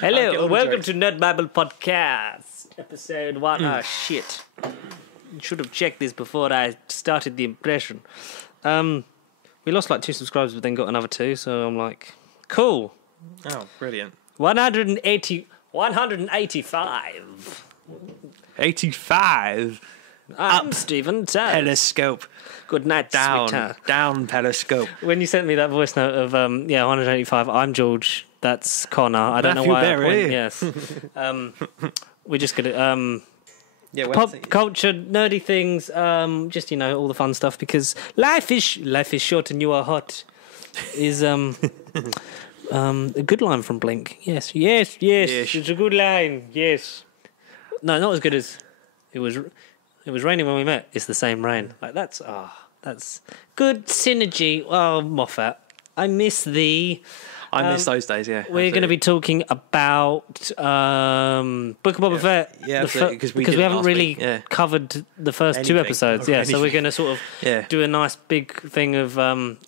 Hello, and welcome to Nerd Bible Podcast, episode 1. Oh, shit. Should have checked this before I started the impression. We lost like 2 subscribers, but then got another 2, so I'm like, cool. Oh, brilliant. 185. 85. I'm Stephen Tubbs. Telescope. Good night, Down. sweetheart. Down, telescope. When you sent me that voice note of 185, I'm George. That's Connor. I don't know why. Berry. Yes. We're just gonna Pop culture, nerdy things. Just all the fun stuff because life is short and you are hot. Is a good line from Blink. Yes. It's a good line. Yes. No, not as good as it was. It was raining when we met. It's the same rain. Like that's good synergy. Oh, Moffat, I miss thee. I miss those days. Yeah, we're going to be talking about Book of Boba Fett. Yeah, because we haven't really covered the first 2 episodes. Yeah, so we're going to sort of do a nice big thing of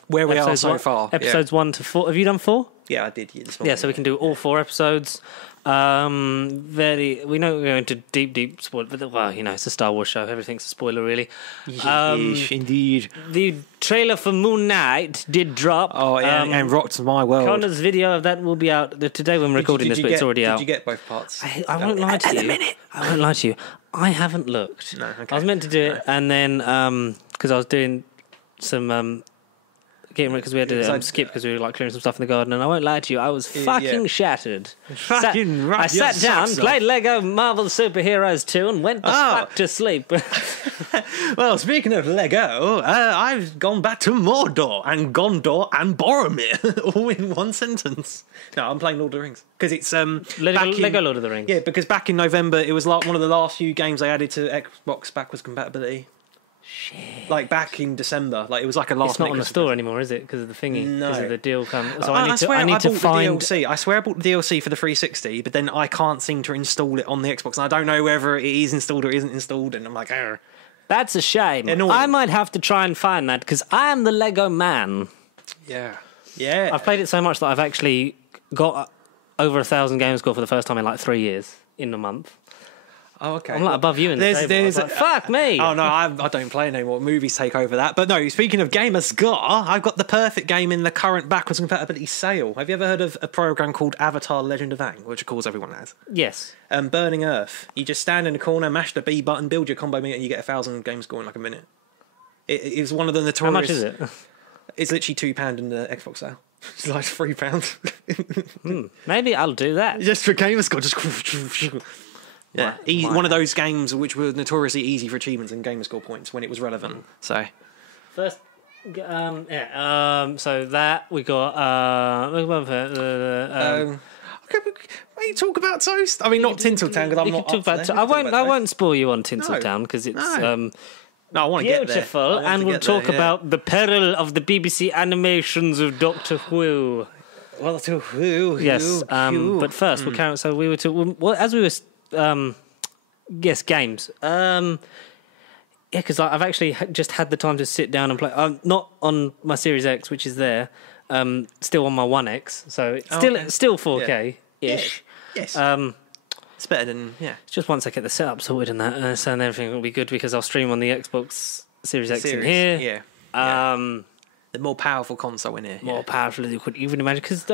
where we are so far. Episodes 1 to 4. Have you done 4? Yeah, I did. Yeah, so we can do all 4 episodes. We know we're going to deep spoil, but it's a Star Wars show. Everything's a spoiler, really. Yes, indeed. The trailer for Moon Knight did drop. Oh, yeah, and rocked my world. Connor's video of that will be out today when we're recording this, but it's already out. Did you get both parts? I won't lie to you. At the minute. I won't lie to you. I haven't looked. No, okay. I was meant to do it, and then because I was doing some getting ready because we had to skip because we were like clearing some stuff in the garden, and I won't lie to you, I was fucking shattered. I sat down, played Lego Marvel Superheroes 2, and went back to sleep. Well, speaking of Lego, I've gone back to Mordor and Gondor and Boromir all in one sentence. No, I'm playing Lord of the Rings because it's Lego Lord of the Rings. Yeah, because back in November it was like one of the last few games they added to Xbox backwards compatibility. Shit. Like back in December, like it was like a last. It's not on the store anymore, is it? Because of the thingy. No, because of the deal. So I need to find the DLC. I swear I bought the DLC for the 360, but then I can't seem to install it on the Xbox, and I don't know whether it is installed or isn't installed. And I'm like, Arr. That's a shame. Annoying. I might have to try and find that because I am the Lego man. Yeah. I've played it so much that I've actually got over 1,000 game score for the first time in like 3 years in a month. Oh, okay. I'm like above you in the table. There's like, fuck me. Oh, no, I don't play anymore. Movies take over that. But no, speaking of gamer score, I've got the perfect game in the current backwards compatibility sale. Have you ever heard of a program called Avatar Legend of Aang, which of course everyone has? Yes. Burning Earth. You just stand in the corner, mash the B button, build your combo meter, and you get 1,000 game score in like a minute. It was one of the notorious... How much is it? It's literally £2 in the Xbox sale. It's like £3. Maybe I'll do that. Just for gamer score, just... Yeah, one of those games which were notoriously easy for achievements and gamer score points when it was relevant. So, first, so that we got. Okay, we talk about Toast. I mean, not Tinseltown because I'm not. I won't spoil you on Tinseltown because it's no, I want to get there. Beautiful, and we'll talk about the peril of the BBC animations of Doctor Who. Well, Doctor Who. Yes, but first we'll carry on. So we were as we were. Games. Because I've actually just had the time to sit down and play. Not on my Series X, which is there. Still on my 1X, so it's still 4K ish. Yes. It's better than It's just once I get the setup sorted and that, so then everything will be good because I'll stream on the Xbox Series X in here. The more powerful console in here. More powerful than you could even imagine. Because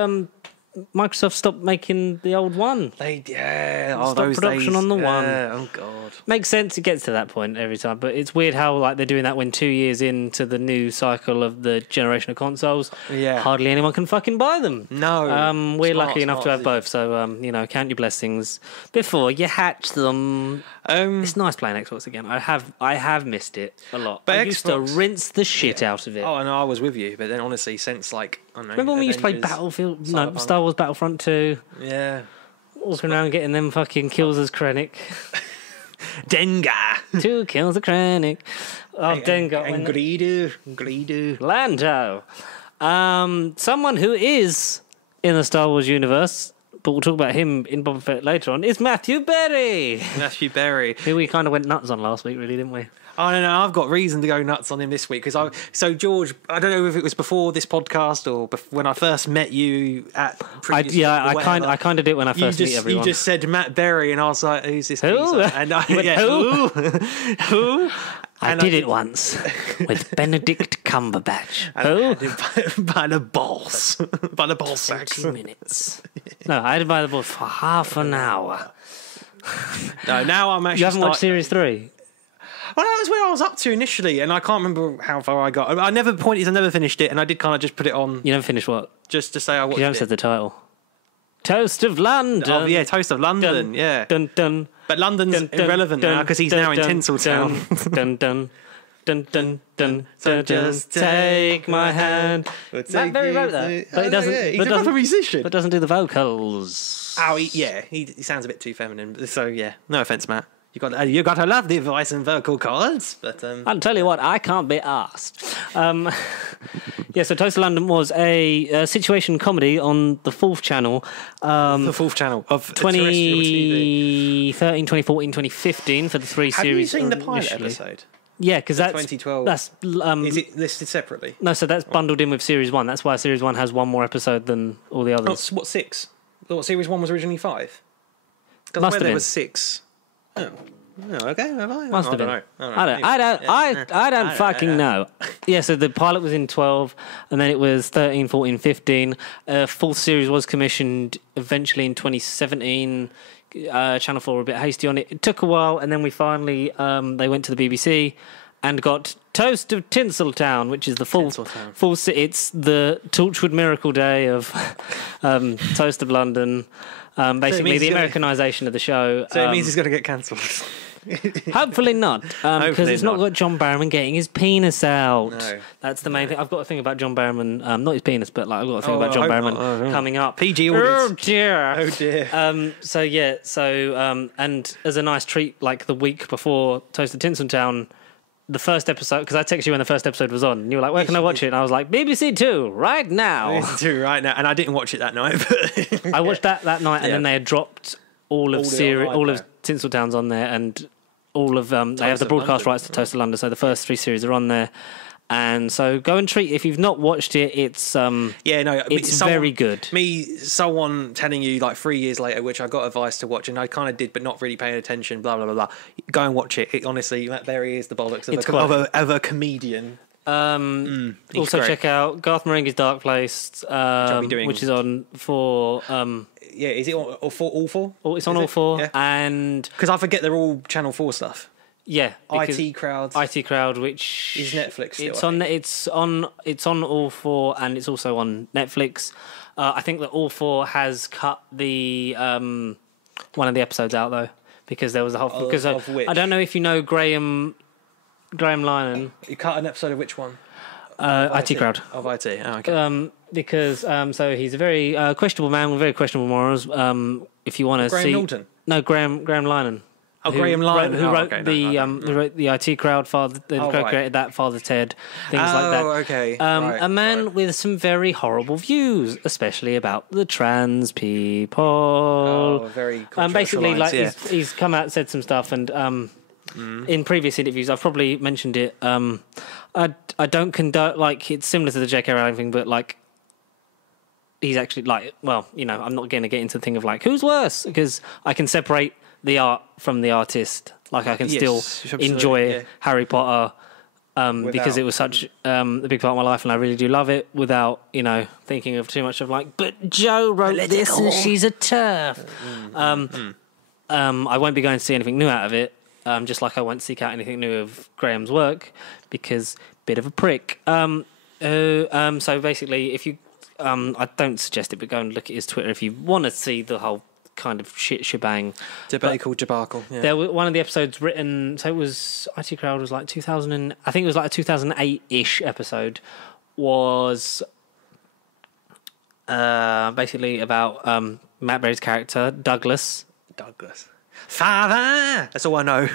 Microsoft stopped making the old one. Stopped those production on the one. Oh god. Makes sense. It gets to that point every time, but it's weird how like they're doing that when 2 years into the new cycle of the generation of consoles. Yeah. Hardly anyone can fucking buy them. No. We're lucky enough to have both, so count your blessings before you hatch them. It's nice playing Xbox again. I have missed it a lot. But I used to rinse the shit out of it. Oh, I know, I was with you, but then honestly, since like I don't know. Remember when we used to play Battlefield? No, Star Wars Battlefront 2. Yeah. Walking around getting them fucking kills as Krennic. Dengar. 2 kills as Krennic. Oh, Dengar. And Greedo. Lando. Someone who is in the Star Wars universe, but we'll talk about him in Boba Fett later on, is Matthew Berry. Matthew Berry. Who we kind of went nuts on last week, really, didn't we? I don't know. I've got reason to go nuts on him this week because So George, I don't know if it was before this podcast or when I first met you at. I kind of did when I first met everyone. You just said Matt Berry, and I was like, "Who's this?" Who? And who? I did it once with Benedict Cumberbatch. Who? By the balls. By the ball sacks. 20 minutes. No, I had it by the balls for half an hour. No, now I'm actually. You haven't watched Series 3? Well, that was where I was up to initially, and I can't remember how far I got. I never finished it, and I did kind of just put it on. You never finished what? Just to say I watched it. You haven't said the title. Toast of London. Oh, yeah, Toast of London, yeah. Dun, dun, but London's dun, irrelevant dun, now because he's dun, now in dun, Tinseltown. Dun, dun, dun, dun, dun, so just take my hand. Matt Berry wrote that, but he doesn't. Yeah, he's a proper musician. But doesn't do the vocals. Oh, he sounds a bit too feminine. So yeah, no offense, Matt. You got to love the voice and vocal cords, but I'll tell you what, I can't be asked. Yeah, so Toast of London was a situation comedy on the 4th channel. The 4th channel of 2013, 2014, 2015 for the 3 series. Have you seen the pilot initially. episode? Yeah, because that's 2012. That's is it listed separately? No, so that's bundled in with Series 1. That's why Series 1 has one more episode than all the others. Oh, what 6? What Series 1 was originally 5? Because Must have there been. was 6. Oh, okay. Have I? Must have been. I don't fucking know. Yeah, so the pilot was in 12, and then it was 13, 14, 15. 4th series was commissioned eventually in 2017. Channel 4 were a bit hasty on it. It took a while, and then we finally they went to the BBC and got Toast of Tinseltown, which is the full. It's the Torchwood Miracle Day of Toast of London. Basically, the Americanisation of the show. So it means it's going to get cancelled. Hopefully not, because it's not got John Barrowman getting his penis out. No. That's the main thing. I've got a thing about John Barrowman, not his penis, but like I've got a thing about John Barrowman coming up. PG audience. Oh dear. Oh dear. And as a nice treat, like the week before Toast of Tinseltown, the first episode, because I texted you when the first episode was on, and you were like, "Where can I watch it?" And I was like, "BBC 2 right now." BBC 2 right now, and I didn't watch it that night. But I watched that night, and then they had dropped all of Tinseltown's on there, and all of they have the broadcast rights to Toast of London, so the first 3 series are on there. And so go and treat. If you've not watched it, it's very good. Someone telling you like 3 years later, which I got advice to watch, and I kind of did, but not really paying attention. Blah blah blah blah. Go and watch it. Honestly, Matt Berry is the bollocks of a comedian. Also great. check out Garth Marenghi's Dark Place, which is on for. Yeah, is it all four? It's on all 4, yeah. and because I forget they're all Channel 4 stuff. Yeah, IT Crowd, which is Netflix. Still, it's on all 4, and it's also on Netflix. I think that all 4 has cut the one of the episodes out though, because there was a whole I don't know if you know Graham Linehan. You cut an episode of which one? IT Crowd. Of IT. Oh, okay. Because so he's a very questionable man with very questionable morals. If you want to see Graham Norton. No, Graham Linehan. Graham Linehan, who wrote the IT Crowd, co-created that, Father Ted, things like that. Okay. A man with some very horrible views, especially about the trans people. Oh, very controversial basically, lines, like he's come out and said some stuff, and in previous interviews, I've probably mentioned it. I don't condone, like, it's similar to the J.K. Rowling thing, but like, he's actually like, well, you know, I'm not going to get into the thing of like who's worse, because I can separate the art from the artist. Like I can still enjoy Harry Potter because it was such a big part of my life, and I really do love it without, you know, thinking of too much of like, but Jo wrote this and she's a TERF. I won't be going to see anything new out of it, just like I won't seek out anything new of Graham's work, because bit of a prick. So basically, if you I don't suggest it, but go and look at his Twitter if you want to see the whole kind of shebang. Debacle. Yeah. There was one of the episodes written, so it was IT Crowd was like 2000, I think it was like a 2008-ish episode, was basically about Matt Berry's character Douglas. Father! That's all I know.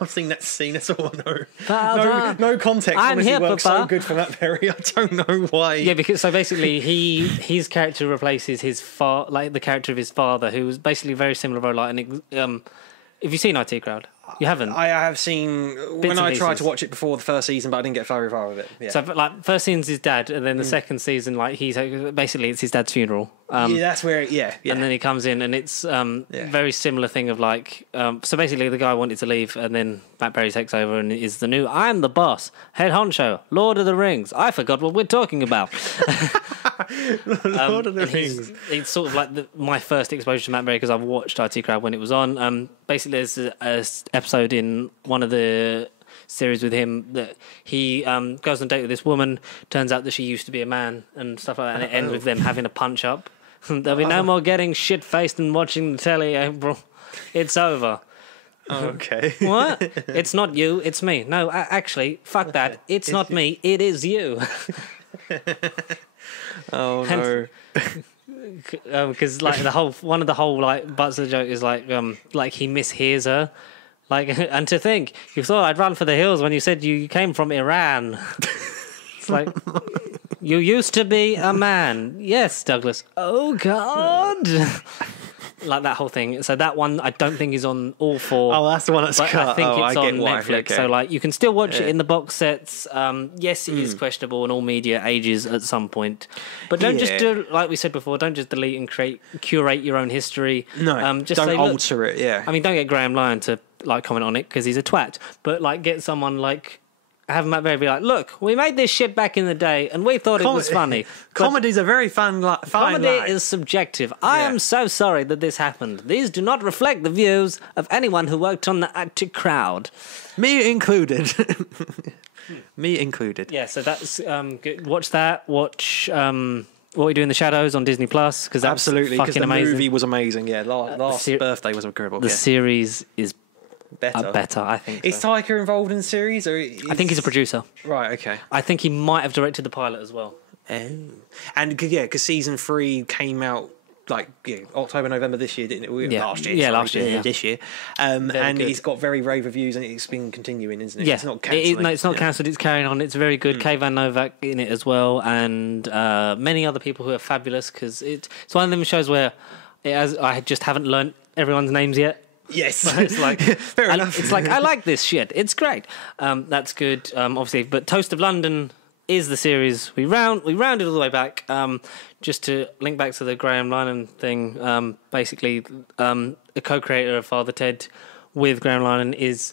I've seen that scene, that's all I know. Father, no context. I'm honestly here, works Papa. so good for Matt Berry. I don't know why. Yeah, because so basically his character replaces his the character of his father, who was basically a very similar role. Like, if you've seen IT Crowd, You haven't? I have seen when and I tried pieces. to watch it before the first season, but I didn't get very far with it. Yeah. So, like, first season's his dad, and then the second season, like, he's basically it's his dad's funeral. yeah, that's where. Yeah. And then he comes in, and it's very similar thing of like. So basically, the guy wanted to leave, and then Matt Berry takes over and is the new. I'm the boss, head honcho, Lord of the Rings. I forgot what we're talking about. Lord of the Rings. It's sort of like my first exposure to Matt Berry because I've watched IT Crowd when it was on. Basically, there's a episode in one of the series with him that he goes on a date with this woman. Turns out that she used to be a man and stuff like that, and it ends with them having a punch up. There'll be no more getting shit faced and watching the telly, April. It's over. Okay. What? It's not you, it's me. No, actually, fuck that. It's not me, it is you. Oh no. Because like one of the whole like butts of the joke is like he mishears her, like, and to think you thought I'd run for the hills when you said you came from Iran. It's like you used to be a man. Yes, Douglas. Oh God. Like that whole thing. So that one I don't think is on all four. Oh, that's the one that's but cut. I think it's on Netflix. Okay. So like you can still watch it in the box sets. Yes, it is questionable in all media ages at some point. But don't just do, like we said before, don't just delete and curate your own history. No, just don't say, alter it. Yeah. I mean, don't get Graham Lyon to like comment on it because he's a twat. But like get someone like. Have Matt Berry be like, look, we made this shit back in the day and we thought it was funny. Comedy's a very fine Comedy line. is subjective. I am so sorry that this happened. These do not reflect the views of anyone who worked on the active crowd. Me included. Me included. Yeah, so that's good. Watch that. Watch What We Do in the Shadows on Disney Plus because that's Absolutely, because fucking the amazing. movie was amazing. Yeah, last birthday was incredible. The series is better. I think. Is Taika involved in the series? Or I think he's a producer. Right, okay. I think he might have directed the pilot as well. Oh. And because season 3 came out like October, November this year, didn't it? Last year. Yeah, last year. Yeah. This year. And good. it's got very rave reviews and it's been continuing, isn't it? Yeah. It's not cancelling. No, it's not cancelled. It's carrying on. It's very good. Kay Van Novak in it as well, and many other people who are fabulous because it's one of them shows where I just haven't learnt everyone's names yet. Yes. It's like fair enough. It's like I like this shit. It's great. That's good. Obviously, but Toast of London is the series we rounded all the way back. Just to link back to the Graham Linehan thing. Basically, a co-creator of Father Ted with Graham Linehan is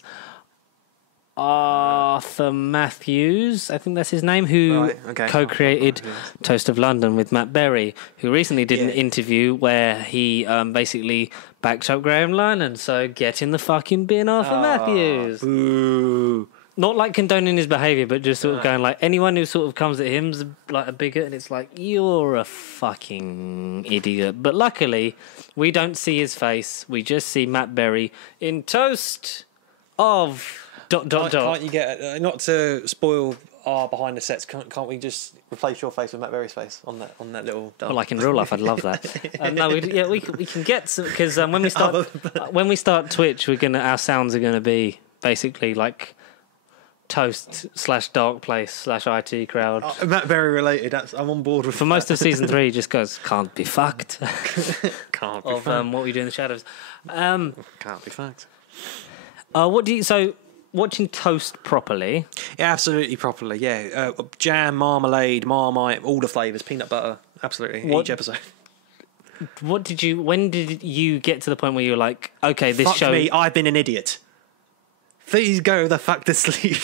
Arthur Matthews, I think that's his name, who co-created Toast of London with Matt Berry, who recently did an interview where he basically backed up Graham Linehan. So get in the fucking bin, Arthur Matthews. Boo. Not like condoning his behaviour, but just sort of going like anyone who sort of comes at him's like a bigot, and it's like you're a fucking idiot. But luckily, we don't see his face. We just see Matt Berry in Toast of. Can't you get not to spoil our behind the sets? Can't we just replace your face with Matt Berry's face on that little? Well, like in real life, I'd love that. No, we can get some because when we start Twitch, our sounds are gonna be basically like Toast / Dark Place / IT Crowd. Matt Berry related. I'm on board with. For most of season 3, just goes can't be fucked. Can't be of fucked. What We Do in the Shadows. Can't be fucked. Watching Toast properly. Yeah, absolutely properly. Yeah, jam, marmalade, Marmite, all the flavours, peanut butter. Absolutely, each episode. When did you get to the point where you were like, okay, this Fuck show? me, I've been an idiot. Please go the fuck to sleep.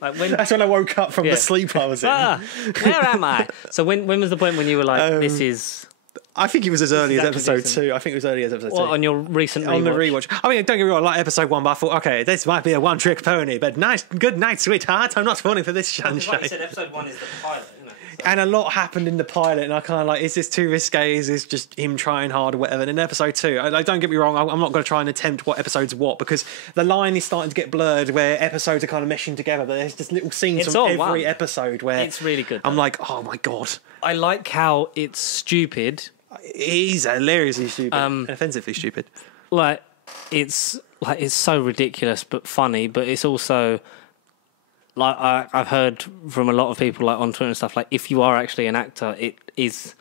That's when I woke up from the sleep I was in. Where am I? So when was the point when you were like, this is... I think it was as early as episode 2. I think it was early as episode 2. On your recent rewatch? On the rewatch. I mean, don't get me wrong, I like episode 1, but I thought, okay, this might be a one-trick pony, but good night, sweetheart. I'm not falling for this sunshine. Like you said, episode 1 is the pilot, isn't it? And a lot happened in the pilot, and I kind of like, is this too risque? Is this just him trying hard or whatever? And in episode 2, don't get me wrong, I'm not going to try and attempt what episode's what, because the line is starting to get blurred where episodes are kind of meshing together, but there's just little scenes from every episode where... It's really good. I'm like, oh my God. I like how it's stupid. He's hilariously stupid and offensively stupid. It's so ridiculous but funny, but it's also... I've heard from a lot of people on Twitter and stuff, if you are actually an actor, it is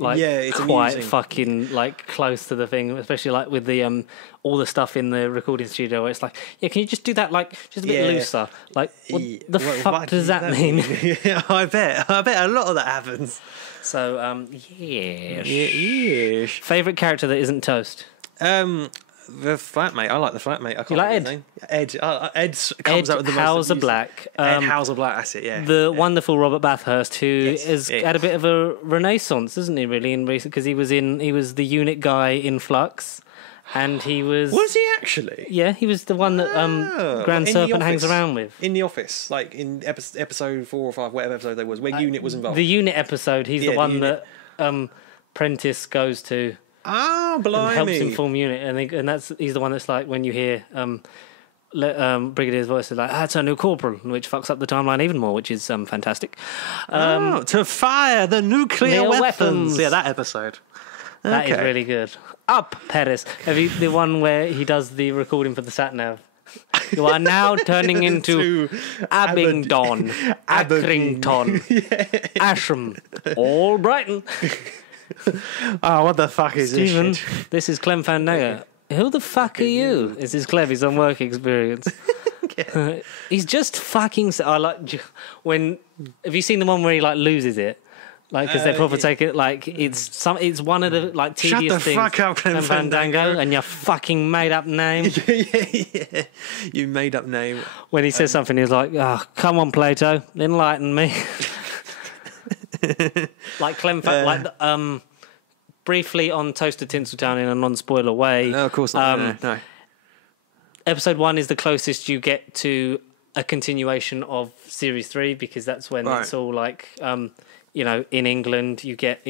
like it's quite amusing. fucking like close to the thing, especially like with the all the stuff in the recording studio where it's like, yeah, can you just do that like just a bit looser? Like, what the fuck what does that mean? Yeah, I bet a lot of that happens. So, favorite character that isn't Toast? The flatmate. I like the flatmate. I can't You like remember his name. Ed. Ed comes out with the most Hauser abuse. Black. Ed Hauser Black. That's it. Yeah. The wonderful Robert Bathurst, who has yeah. had a bit of a renaissance, isn't he? Really, in recent, because he was the unit guy in Flux, and he was. Was he actually? Yeah, he was the one that Grand in The Serpent hangs Office. around with. In The Office, like in episode 4 or 5, whatever episode there was, where Unit was involved. The unit episode, he's the the one unit. that Prentice goes to. Ah, blimey. And helps him form unit, and he's the one that's like when you hear Brigadier's voice is like, it's a new corporal, which fucks up the timeline even more, which is fantastic. To fire the nuclear weapons. Yeah, that episode. That is Okay. really good. Up, Paris. Have you the one where he does the recording for the sat nav? You are now turning into Abingdon, Accrington, Ashram, all Brighton. Oh, what the fuck is Stephen, this shit? this is Clem Fandango. Who the fuck are you? This is Clem. He's on work experience. He's just fucking. I like when. Have you seen the one where he like loses it? Like because they proper take it like it's one of the like Shut tedious the things. fuck up, Clem Fandango, and your fucking made up name. yeah. You made up name. When he says something, he's like, "Oh, come on, Plato, enlighten me." Like Clem, briefly on Toasted Tinseltown in a non-spoiler way. No, of course not. No. Episode 1 is the closest you get to a continuation of Series 3 because that's when it's all like, in England you get,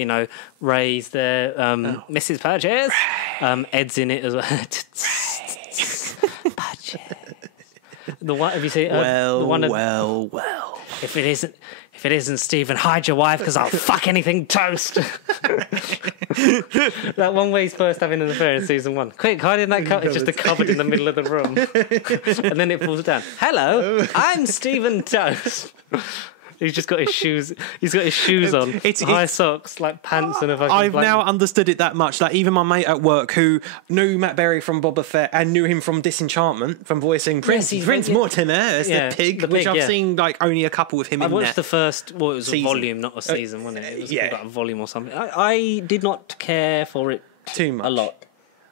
Ray's there, Mrs. Purchase, Ed's in it as well. The one, have you seen? Well, the one well. If it isn't Stephen, hide your wife because I'll fuck anything toast. That one where he's first having an affair in season 1. Quick, hide in that cupboard. It's just a cupboard in the middle of the room. And then it falls down. Hello, I'm Stephen Toast. He's just got his shoes. He's got his shoes on. High socks, like pants and a fucking I've blanket. now understood it that much. Like even my mate at work who knew Matt Berry from Boba Fett and knew him from Disenchantment, from voicing Prince Mortimer as the pig, which I've seen like only a couple of him I in watched there. the first. Well, it was Season. a volume, not a season, wasn't it? It was yeah. like a volume or something. I did not care for it Too much. a lot.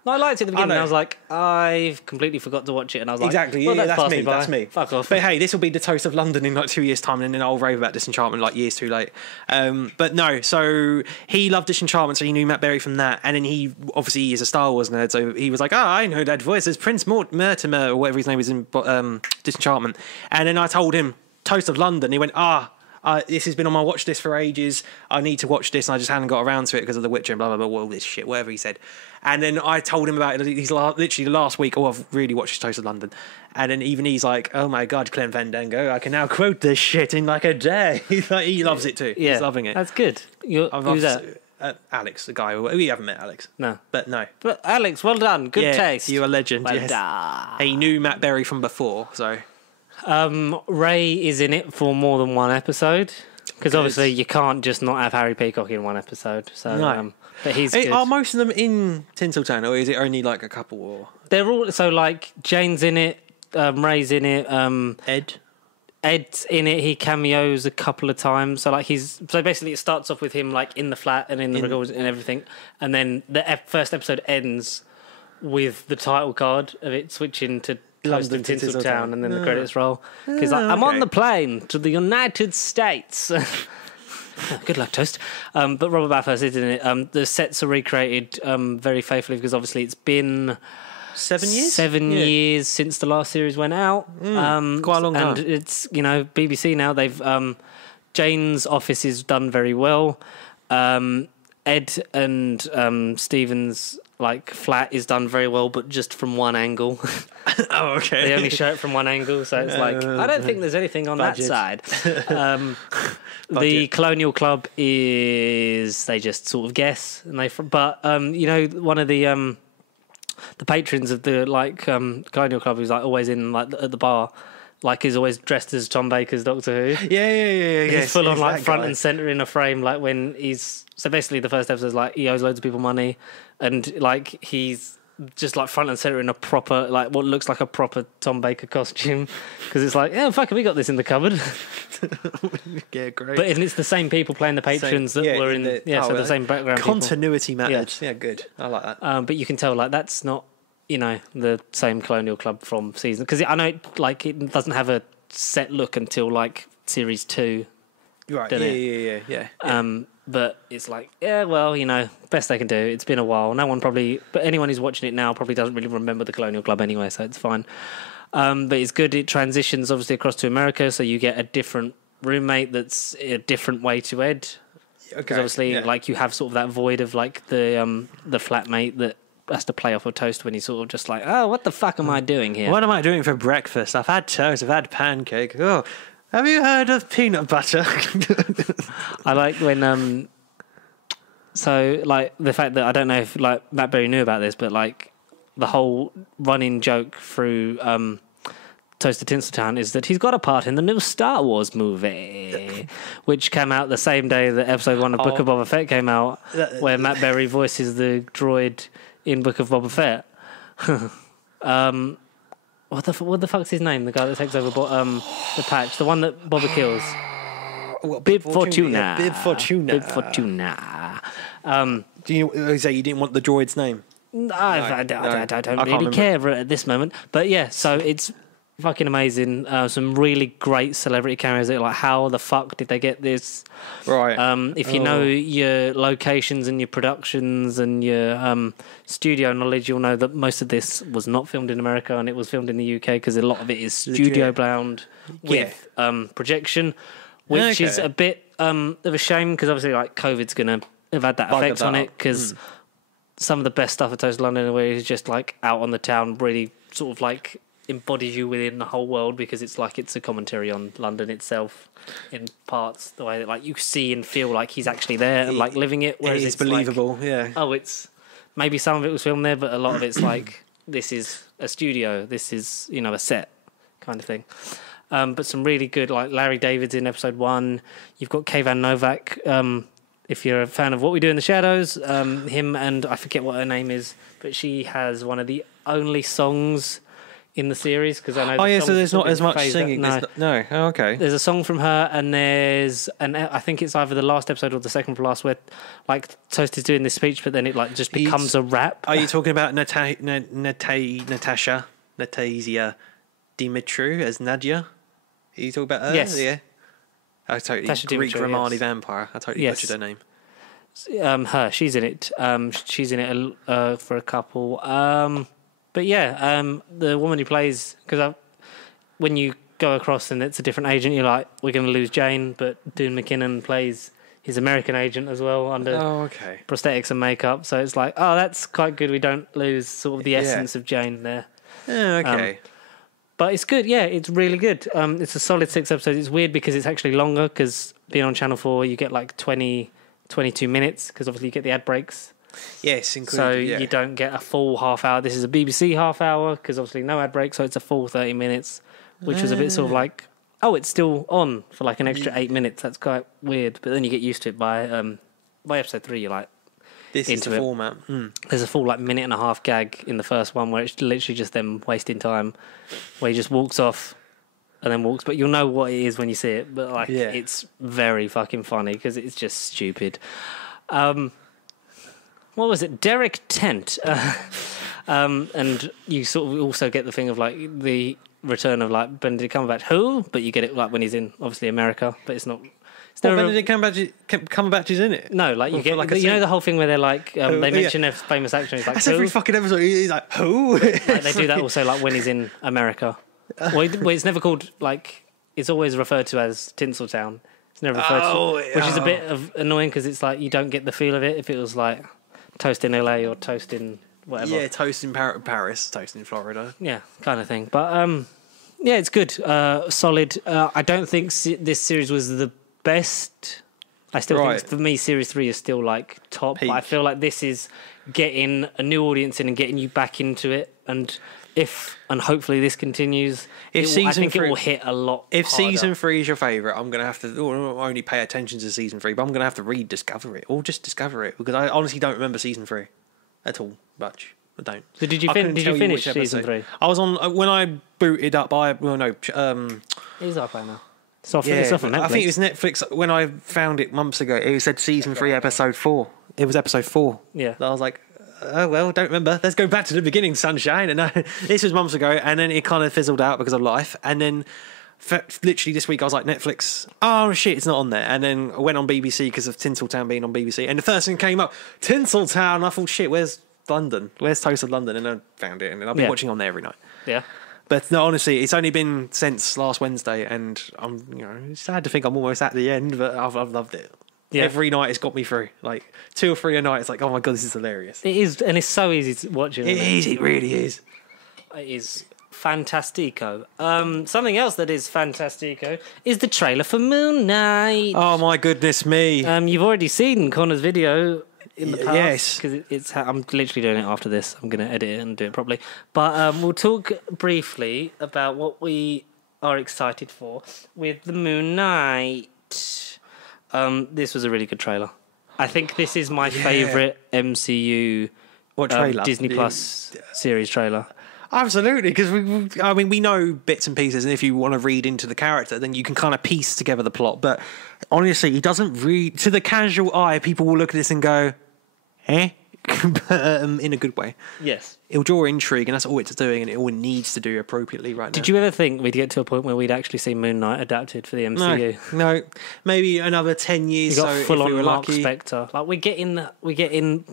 No, I liked it at the beginning. know. I was like, I've completely forgot to watch it, and I was like, Exactly, well, yeah, that's that's passed me. by. That's me. Fuck off. But hey, this will be the toast of London in like 2 years' time, and then I'll rave about Disenchantment like years too late. But no, so he loved Disenchantment, so he knew Matt Berry from that, and then he obviously is a Star Wars nerd, so he was like, I know that voice as Prince Mortimer or whatever his name is in Disenchantment, and then I told him Toast of London. He went, this has been on my watch list for ages. I need to watch this, and I just hadn't got around to it because of The Witcher and blah, blah, blah, all this shit, whatever he said. And then I told him about it. He's literally last week, I've really watched Toast of London. And then even he's like, oh my God, Clem Fandango, I can now quote this shit in like a day. He loves it too. Yeah, He's loving it. That's good. Who's that? Alex, the guy. We haven't met Alex. No. But no. But Alex, well done. Good taste. You're a legend, Well yes. done. He knew Matt Berry from before, so... Ray is in it for more than one episode. Because obviously you can't just not have Harry Peacock in one episode. So, No. But he's good. Are most of them in Tinseltown, or is it only like a couple? Or They're all... So, like, Jane's in it. Ray's in it. Ed's in it. He cameos a couple of times. So, like, so basically it starts off with him, like, in the flat and in the records and everything. And then the first episode ends with the title card of it switching to London Tinseltown, and then the credits roll. Because I'm on the plane to the United States. Good luck, Toast. But Robert Bathurst is in it. The sets are recreated very faithfully because obviously it's been 7 years? 7 years since the last series went out. Quite a long time. And it's, BBC now. They've Jane's office is done very well. Ed and Stephen's flat is done very well, but just from one angle. Oh, okay. They only show it from one angle, so it's I don't think there's anything on Budget. that side. The Colonial Club is they just sort of guess, and but one of the patrons of the Colonial Club who's always in at the bar. like is always dressed as Tom Baker's Doctor Who. Yeah. He's full on like front and center in a frame, like when he's so basically the first episode is like he owes loads of people money, and like he's just like front and center in a proper like what looks like a proper Tom Baker costume, because it's like fuck, we got this in the cupboard. Yeah, great. But it's the same people playing the patrons that were in the same background. Continuity matters. Yeah, good. I like that. But you can tell like that's not the same Colonial Club from season, because I know it doesn't have a set look until like series 2. Right. Yeah. But it's like, best they can do. It's been a while. But anyone who's watching it now probably doesn't really remember the Colonial Club anyway, so it's fine. But it's good. It transitions obviously across to America, so you get a different roommate that's a different way to Ed. Because obviously, like you have sort of that void of like the flatmate that has to play off a toast when he's sort of just like, oh, what the fuck am I doing here? What am I doing for breakfast? I've had toast. I've had pancake. Oh. Have you heard of peanut butter? I like when so like the fact that I don't know if like Matt Berry knew about this, but like the whole running joke through Toast to Tinseltown is that he's got a part in the new Star Wars movie, which came out the same day that episode 1 of Book of Boba Fett came out, where Matt Berry voices the droid in Book of Boba Fett. What the fuck's his name? The guy that takes over the patch, the one that Boba kills. Bib Fortuna. Yeah, Bib Fortuna. Bib Fortuna. Do you say you didn't want the droid's name? I don't really care at this moment. But yeah, so it's fucking amazing. Some really great celebrity cameos. That like, how the fuck did they get this? Right. If you know your locations and your productions and your studio knowledge, you'll know that most of this was not filmed in America and it was filmed in the UK, because a lot of it is studio bound with projection, which is a bit of a shame, because obviously like COVID's gonna have had that effect on it, because some of the best stuff at Toast London where is just like out on the town, really sort of like embodies you within the whole world, because it's like it's a commentary on London itself in parts, the way that like you see and feel like he's actually there and like living it, whereas it's believable. Like, it's maybe some of it was filmed there, but a lot of it's like this is a studio, this is a set kind of thing. But some really good, like Larry David's in episode 1. You've got Kayvan Novak, if you're a fan of What We Do in the Shadows, him, and I forget what her name is, but she has one of the only songs in the series, because I know. So there's not as much singing. No. Oh, okay. There's a song from her, and I think it's either the last episode or the second from last, where like Toast is doing this speech, but then it like just becomes a rap. Are you talking about Natasia Dimitru as Nadia? Are you talking about her? Yes. Yeah. I totally Greek Romani vampire. I totally butchered her name. She's in it. She's in it for a couple. But yeah, the woman who plays, because when you go across and it's a different agent, you're like, we're going to lose Jane, but Dune McKinnon plays his American agent as well under prosthetics and makeup. So it's like, that's quite good. We don't lose sort of the essence of Jane there. Okay. But it's good. Yeah, it's really good. It's a solid 6 episodes. It's weird because it's actually longer, because being on Channel 4, you get like 20, 22 minutes, because obviously you get the ad breaks. Yes, included. So you don't get a full half hour. This is a BBC half hour, because obviously no ad break, so it's a full 30 minutes, which was a bit sort of like, it's still on for like an extra 8 minutes. That's quite weird. But then you get used to it by episode 3. You're like, this is the format. There's a full like minute and a half gag in the first one where it's literally just them wasting time, where he just walks off and then walks. But you'll know what it is when you see it. But like, it's very fucking funny because it's just stupid. What was it? Derek Tent. And you sort of also get the thing of like the return of like Benedict Cumberbatch. Who? But you get it like when he's in obviously America, but it's not. Benedict Cumberbatch is in it. No, like you get, like the whole thing where they're like they mention their famous actor. He's like, that's every fucking episode. He's like, who? Like, they do that also like when he's in America. Well, it's never called like. It's always referred to as Tinseltown. It's never referred to, which is a bit of annoying because it's like you don't get the feel of it if it was like Toast in LA or Toast in whatever. Yeah, Toast in Paris, Toast in Florida. Yeah, kind of thing. But yeah, it's good, solid. I don't think this series was the best. I still think for me series 3 is still like top. But I feel like this is getting a new audience in and getting you back into it, and and hopefully this continues, I think it will hit a lot If harder. season 3 is your favourite, I'm going to have to only pay attention to season 3, but I'm going to have to rediscover it, or just discover it, because I honestly don't remember season 3 at all much. I don't. So did you finish season 3? I was on when I booted up. It is up right now. It's off on Netflix. I think it was Netflix when I found it months ago. It said season 3, episode 4. It was episode 4. Yeah. I was like, oh well, don't remember. Let's go back to the beginning, sunshine. And this was months ago, and then it kind of fizzled out because of life. And then literally this week I was like, Netflix, oh shit, it's not on there. And then I went on BBC because of Tinseltown being on BBC, and the first thing came up, Tinseltown, and I thought, shit, where's London? Where's Toasted London? And I found it, and I've been watching on there every night. Yeah. But no, honestly, it's only been since last Wednesday, and I'm, it's sad to think I'm almost at the end, but I've loved it. Yeah. Every night it's got me through, like 2 or 3 a night. It's like, oh my god, this is hilarious. It is, and it's so easy to watch. It is. It really is. It is fantastico. Something else that is fantastico is the trailer for Moon Knight. Oh my goodness me! You've already seen Connor's video in the past. Yes, because I'm literally doing it after this. I'm going to edit it and do it properly. But we'll talk briefly about what we are excited for with the Moon Knight. This was a really good trailer. I think this is my favourite MCU trailer? Disney Plus series trailer. Absolutely, because we know bits and pieces, and if you want to read into the character, then you can kind of piece together the plot. But honestly, he doesn't read to the casual eye. People will look at this and go, "Eh," but, in a good way. Yes, it'll draw intrigue, and that's all it's doing, and it all needs to do appropriately right now. Did you ever think we'd get to a point where we'd actually see Moon Knight adapted for the MCU? No, maybe another 10 years. We got full on Mark lucky. Spector. Like we're getting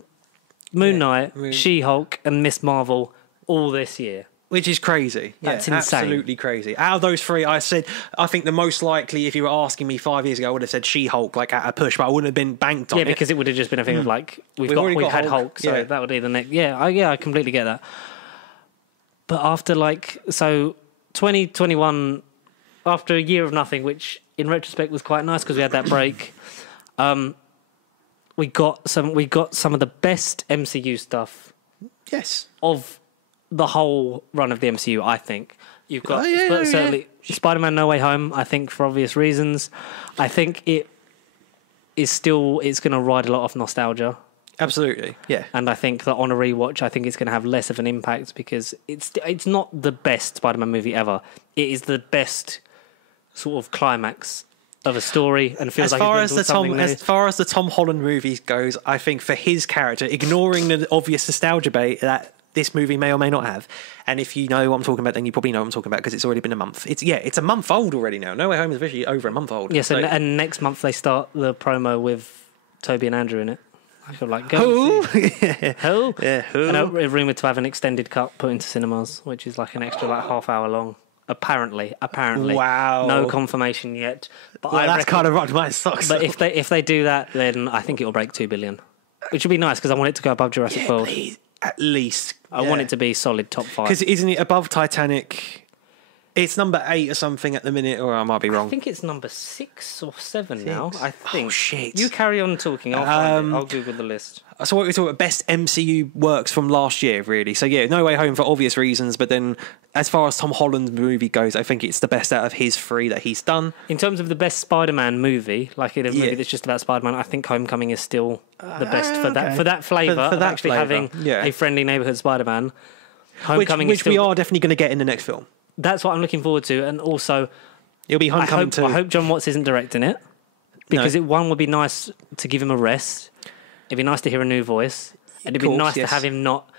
Moon Knight, She-Hulk, and Miss Marvel all this year. Which is crazy. That's insane. Absolutely crazy. Out of those 3, I think the most likely, if you were asking me 5 years ago, I would have said She-Hulk, like at a push, but I wouldn't have been banked on it. Yeah, because it would have just been a thing of like, we've had Hulk, so that would be the next. Yeah, I completely get that. But after 2021, after a year of nothing, which in retrospect was quite nice because we had that break, we got some of the best MCU stuff. Yes. Of the whole run of the MCU, I think. You've got certainly Spider-Man No Way Home, I think, for obvious reasons. I think it's going to ride a lot of nostalgia. Absolutely, yeah. And I think that on a rewatch, I think it's going to have less of an impact because it's not the best Spider-Man movie ever. It is the best sort of climax of a story, and feels as far as the Tom Holland movies goes, I think for his character, ignoring the obvious nostalgia bait that this movie may or may not have, and if you know what I'm talking about, then you probably know what I'm talking about because it's already been a month. It's a month old already now. No Way Home is officially over a month old. Yes, so, and next month they start the promo with Toby and Andrew in it. I feel like who? Who? Yeah, who? And rumoured to have an extended cut put into cinemas, which is like an extra half hour long. Apparently. Wow. No confirmation yet. But that's kind of rocked my socks. But if they do that, then I think it will break 2 billion, which would be nice because I want it to go above Jurassic World. Please. At least. I want it to be solid top 5. Because isn't it above Titanic? It's number 8 or something at the minute, or I might be wrong. I think it's number 6 or 7 now. I think. Oh, shit. You carry on talking. I'll find it. I'll Google the list. So what we're talking about, best MCU works from last year, really. So yeah, No Way Home for obvious reasons, but then as far as Tom Holland's movie goes, I think it's the best out of his 3 that he's done. In terms of the best Spider-Man movie, like in a movie that's just about Spider-Man, I think Homecoming is still the best for that flavour of actually having a friendly neighbourhood Spider-Man. Homecoming which we are definitely going to get in the next film. That's what I'm looking forward to, and also it'll be Homecoming too. I hope John Watts isn't directing it because one would be nice to give him a rest. It'd be nice to hear a new voice, and it'd be nice to have him not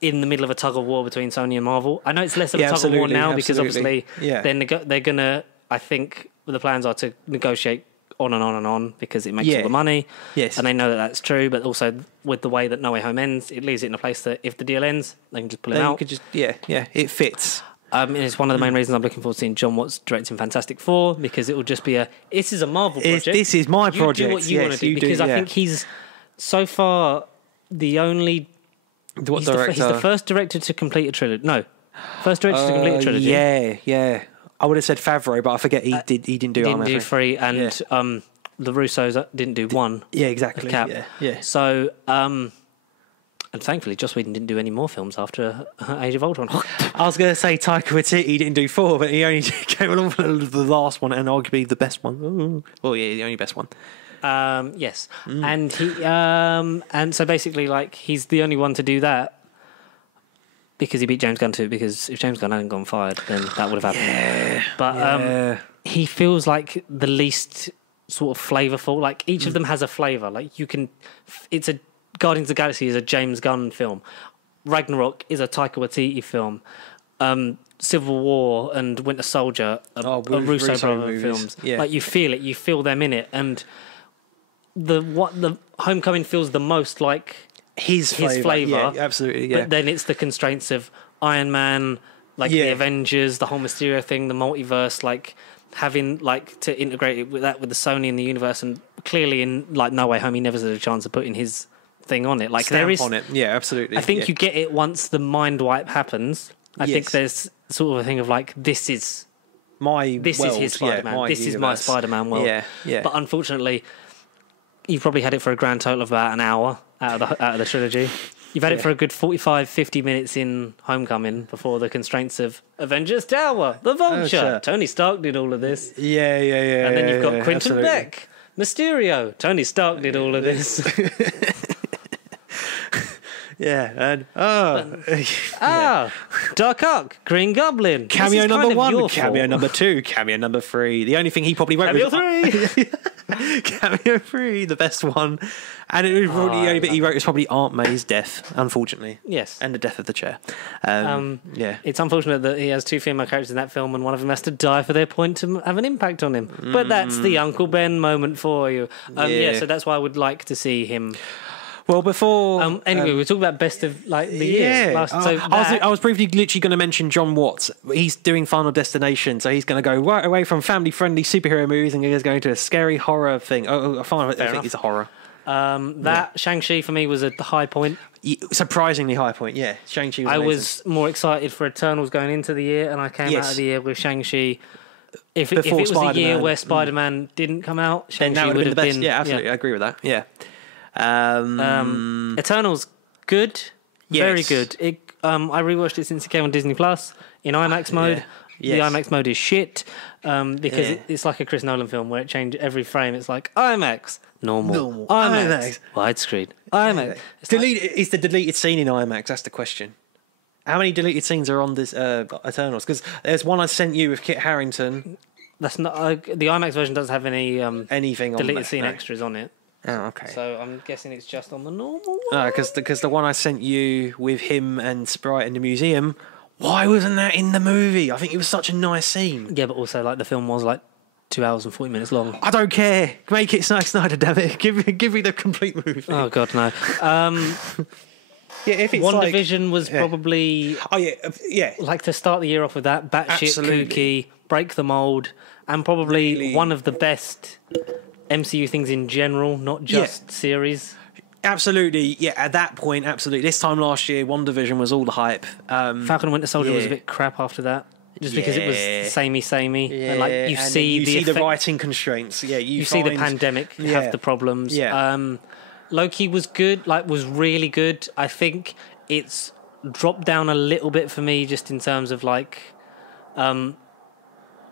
in the middle of a tug of war between Sony and Marvel. I know it's less of a tug of war now because obviously they're gonna. I think the plans are to negotiate on and on and on because it makes all the money. Yes, and they know that that's true. But also with the way that No Way Home ends, it leaves it in a place that if the deal ends, they can just pull it out. It fits. And it's one of the main reasons I'm looking forward to seeing John Watts directing Fantastic Four because it will just be this is a Marvel project. This is my project. You do what you want to do because I think he's so far the only. He's the first director to complete a trilogy. No, first director to complete a trilogy. Yeah. I would have said Favreau, but I forget he didn't do. Didn't do 3, and the Russos didn't do 1. Yeah, exactly. Cap. Yeah. So And thankfully, Joss Whedon didn't do any more films after Age of Ultron. I was going to say Taika Waititi didn't do 4, but he only came along for the last one and arguably the best one. Ooh. Well, yeah, the only best one. Yes, and he and so basically, like, he's the only one to do that because he beat James Gunn too. Because if James Gunn hadn't gone fired, then that would have happened. Yeah, but he feels like the least sort of flavorful. Like each of them has a flavor. Like you can, it's a Guardians of the Galaxy is a James Gunn film. Ragnarok is a Taika Waititi film. Civil War and Winter Soldier are Russo brother films. Yeah. Like you feel it, you feel them in it, and the Homecoming feels the most like his flavor. Yeah, absolutely. Yeah. But then it's the constraints of Iron Man, like the Avengers, the whole Mysterio thing, the multiverse, like having like to integrate it with that with the Sony and the universe, and clearly in like No Way Home, he never had a chance of putting his thing on it. Like Stamp there is on it. Yeah, absolutely. I think you get it once the mind wipe happens. I think there's sort of a thing of like this is his Spider-Man. This is my Spider-Man world. Yeah, yeah. But unfortunately, you've probably had it for a grand total of about an hour out of the trilogy. You've had it for a good 45, 50 minutes in Homecoming before the constraints of Avengers Tower, The Vulture. Tony Stark did all of this. Yeah. And then you've got Quentin Beck, Mysterio. Tony Stark did all of this. Yeah, and Dark Ark, Green Goblin, cameo number 1, cameo number 2, cameo number 3. The only thing he probably wrote cameo was 3, cameo 3, the best one, and it was probably the only bit he wrote was probably Aunt May's death, unfortunately. Yes, and the death of the chair. It's unfortunate that he has 2 female characters in that film, and one of them has to die for their point to have an impact on him. But that's the Uncle Ben moment for you. So that's why I would like to see him. Well, before anyway, we're talking about best of like the year. I was briefly literally going to mention John Watts. He's doing Final Destination, so he's going to go right away from family-friendly superhero movies and he's going to a scary horror thing. I think it's a horror. Shang-Chi for me was at the high point. Surprisingly high point, yeah. Shang-Chi was I amazing. was more excited for Eternals going into the year, and I came out of the year with Shang-Chi. If it was a year where Spider-Man didn't come out, Shang-Chi would have been. Yeah, absolutely. I agree with that. Yeah. Eternals, good, very good. I rewatched it since it came on Disney Plus in IMAX mode. The IMAX mode is shit because it's like a Chris Nolan film where it changed every frame. It's like IMAX, normal. IMAX, widescreen, IMAX. It's the deleted scene in IMAX. That's the question. How many deleted scenes are on this Eternals? Because there's one I sent you with Kit Harington. That's not the IMAX version. Doesn't have any anything deleted on scene extras on it. Oh, okay. So I'm guessing it's just on the normal one. No, because the one I sent you with him and Sprite in the museum, why wasn't that in the movie? I think it was such a nice scene. Yeah, but also like the film was like 2 hours and 40 minutes long. I don't care. Make it Zack Snyder, damn it. Give me the complete movie. Oh God, no. If it's WandaVision was probably yeah, like to start the year off with that batshit kooky, break the mold, and probably one of the best MCU things in general, not just series. Absolutely, yeah. At that point, absolutely. This time last year, WandaVision was all the hype. Falcon and Winter Soldier was a bit crap after that, just because it was samey, and like you see the writing constraints. Yeah, you see the pandemic have the problems. Yeah. Loki was good, was really good. I think it's dropped down a little bit for me, just in terms of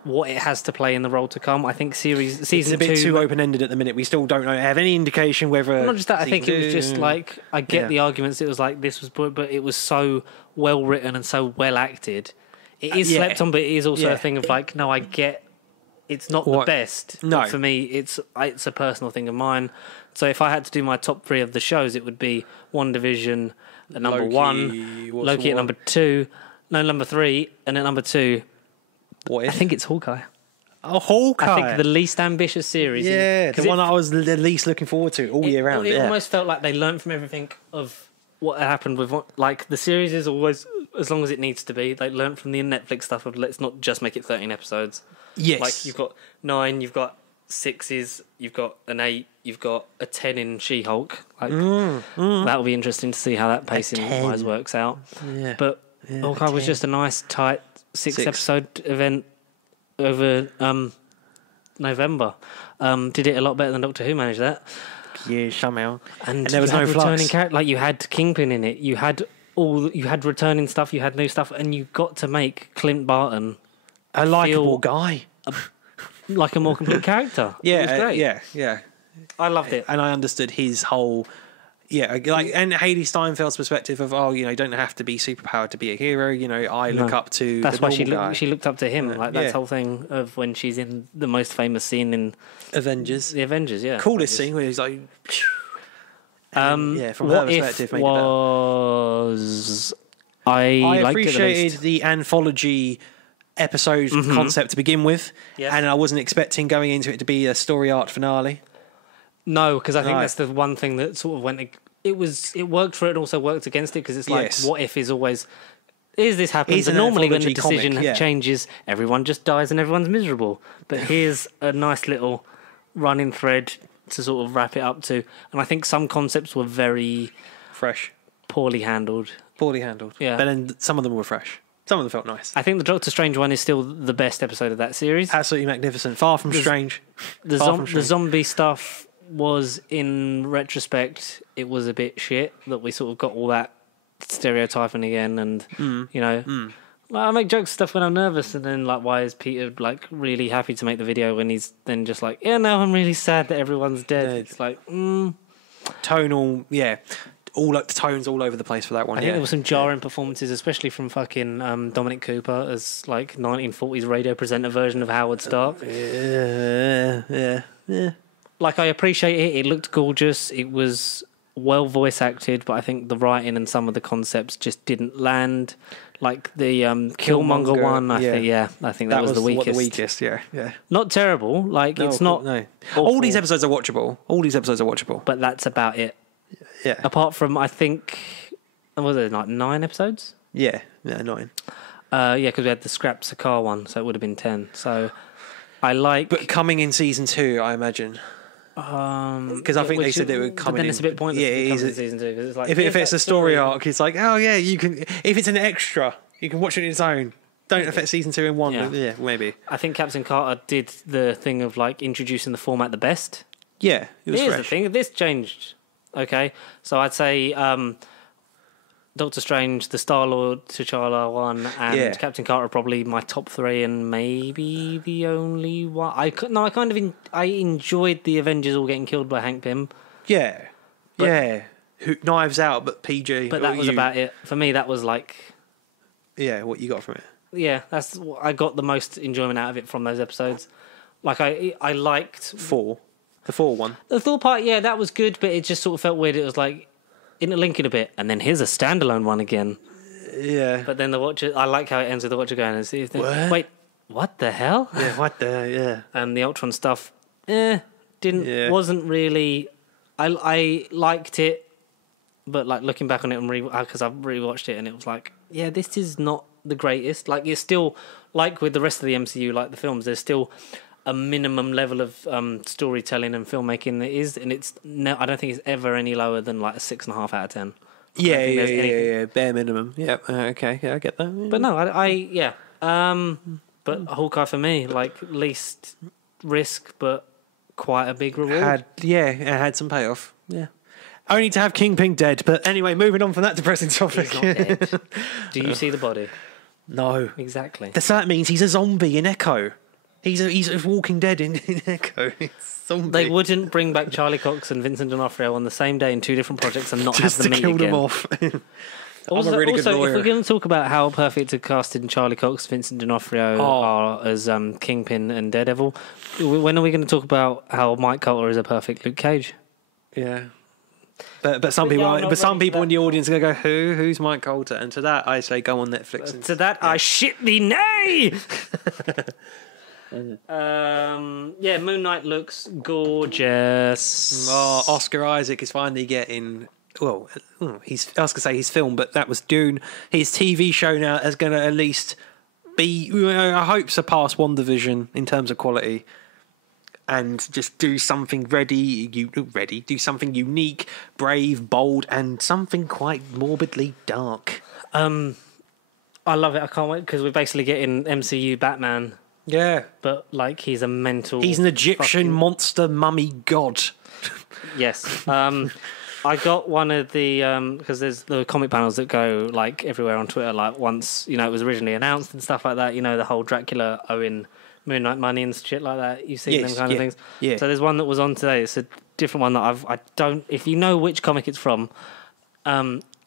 what it has to play in the role to come. I think season 2... It's a bit too open-ended at the minute. We still don't have any indication whether... Well, not just that, I think it was just I get the arguments. It was this was... But it was so well-written and so well-acted. It is slept on, but it is also a thing of no, I get... It's not the best. No. But for me, it's a personal thing of mine. So if I had to do my top 3 of the shows, it would be WandaVision at number 1, Loki at number 2, number 3, and at number 2... I think it's Hawkeye. Oh, Hawkeye. I think the least ambitious series. Yeah, the one I was the least looking forward to all year round. It almost felt like they learned from everything of what happened with the series is always as long as it needs to be. They learned from the Netflix stuff of let's not just make it 13 episodes. Yes. You've got 9, you've got 6s, you've got an 8, you've got a 10 in She-Hulk. That'll be interesting to see how that pacing-wise works out. Yeah. But Hawkeye was just a nice, tight 6-episode event over November. Did it a lot better than Doctor Who managed that. years somehow, and there was you had no returning flux. character. Like you had Kingpin in it. You had returning stuff. You had new stuff, and you got to make Clint Barton A likable feel guy. like a more complete character. Yeah, it was great. yeah. I loved it. And I understood his whole, and Haley Steinfeld's perspective of, you don't have to be superpowered to be a hero. I look up to. That's the why normal guy. she looked up to him. Like that Yeah. whole thing of when she's in the most famous scene in Avengers. the Avengers. Yeah, Coolest scene where he's like. From her What perspective, if made it better. was I I liked it the appreciated least. the anthology episode concept to begin with, Yes. and I wasn't expecting going into it to be a story arc finale. No, because I think Right. that's the one thing that sort of went. It worked for it, and also worked against it because it's like, Yes. what if is always. Is this happens? It's And an normally when the anthology decision comic, yeah. changes, everyone just dies and everyone's miserable. But here's a nice little running thread to sort of wrap it up to. And I think some concepts were very Fresh, poorly handled. poorly handled. Yeah. But then some of them were fresh. Some of them felt nice. I think the Doctor Strange one is still the best episode of that series. Absolutely magnificent. Far from strange. The, Far from the strange. zombie stuff was, in retrospect, it was a bit shit that we sort of got all that stereotyping again, and well, I make jokes and stuff when I'm nervous, and then like, why is Peter like really happy to make the video when he's then just like, yeah, no, I'm really sad that everyone's dead. It's like, Tonal, all the tones all over the place for that one. I think there were some jarring performances, especially from fucking Dominic Cooper as like 1940s radio presenter version of Howard Stark. Yeah. Like, I appreciate it. It looked gorgeous. It was well voice acted, but I think the writing and some of the concepts just didn't land. Like the Killmonger one, I think that was the weakest. Yeah. Not terrible. Like, it's not. No. awful, All these episodes are watchable. but that's about it. Yeah. Apart from, I think, was there like 9 episodes? Yeah. 9. Because we had the Scrap Sakar one, so it would have been 10. So I like. But coming in season 2, I imagine. Because I think they said they were coming. But then in, it's a bit pointless. Yeah, if it comes it in is. season 2, 'cause it's like, If it's a story arc, it's like, oh yeah, you can. If it's an extra, you can watch it on its own. Don't affect season 2 in one. Yeah. Maybe. I think Captain Carter did the thing of like introducing the format the best. Yeah, it was Here's the fresh. thing: this changed. Okay, so I'd say Doctor Strange, the Star-Lord, T'Challa one, and Captain Carter are probably my top 3, and maybe the only one. I enjoyed the Avengers all getting killed by Hank Pym, Yeah. Who, Knives Out, but PG. but that was about it for me. That was like, Yeah, what you got from it? yeah, that's I got the most enjoyment out of it from those episodes. Like I liked 4. The 4 one. the Thor part. Yeah, that was good, but it just sort of felt weird. It was like, didn't it link it a bit? And then here's a standalone one again. Yeah. But then the Watcher, I like how it ends with the Watcher going and see. What? Wait, what the hell? Yeah, what the... Yeah. And the Ultron stuff, wasn't really. I liked it, but like looking back on it and because I've rewatched it and it was like, yeah, this is not the greatest. Like, it's still like with the rest of the MCU, like the films, there's still a minimum level of storytelling and filmmaking that is, and I don't think it's ever any lower than like a 6.5 out of 10. Yeah. Bare minimum. Yeah. Okay. Yeah, I get that. Yeah. But no, but Hawkeye for me, like, least risk, but quite a big reward. It had some payoff. Yeah. Only to have Kingpin dead. But anyway, moving on from that depressing topic. He's not dead. Do you see the body? No. Exactly. So that means he's a zombie in Echo. He's a Walking Dead in Echo. It's zombie. They wouldn't bring back Charlie Cox and Vincent D'Onofrio on the same day in 2 different projects and not just have them to meet kill again. them off. Also, I'm a really good if lawyer. we're going to talk about how perfect a casting Charlie Cox, Vincent D'Onofrio are as Kingpin and Daredevil, when are we going to talk about how Mike Coulter is a perfect Luke Cage? Yeah. But some people, in the audience are going to go, who's Mike Coulter? And to that, I say, go on Netflix. To that, I shit thee nay. Moon Knight looks gorgeous. Oh, Oscar Isaac is finally getting. Well, I was going to say his film, but that was Dune. His TV show now is going to at least be, I hope, surpass WandaVision in terms of quality, and just do something do something unique, brave, bold, and something quite morbidly dark. I love it. I can't wait because we're basically getting MCU Batman Yeah. but like he's a mental. He's an Egyptian monster mummy god. Yes. I got one of the because there's the comic panels that go like everywhere on Twitter. Like once it was originally announced and stuff like that. The whole Dracula owing Moon Knight money and shit like that. You've seen them kind of things. Yeah. So there's one that was on today. It's a different one that I don't. If you know which comic it's from,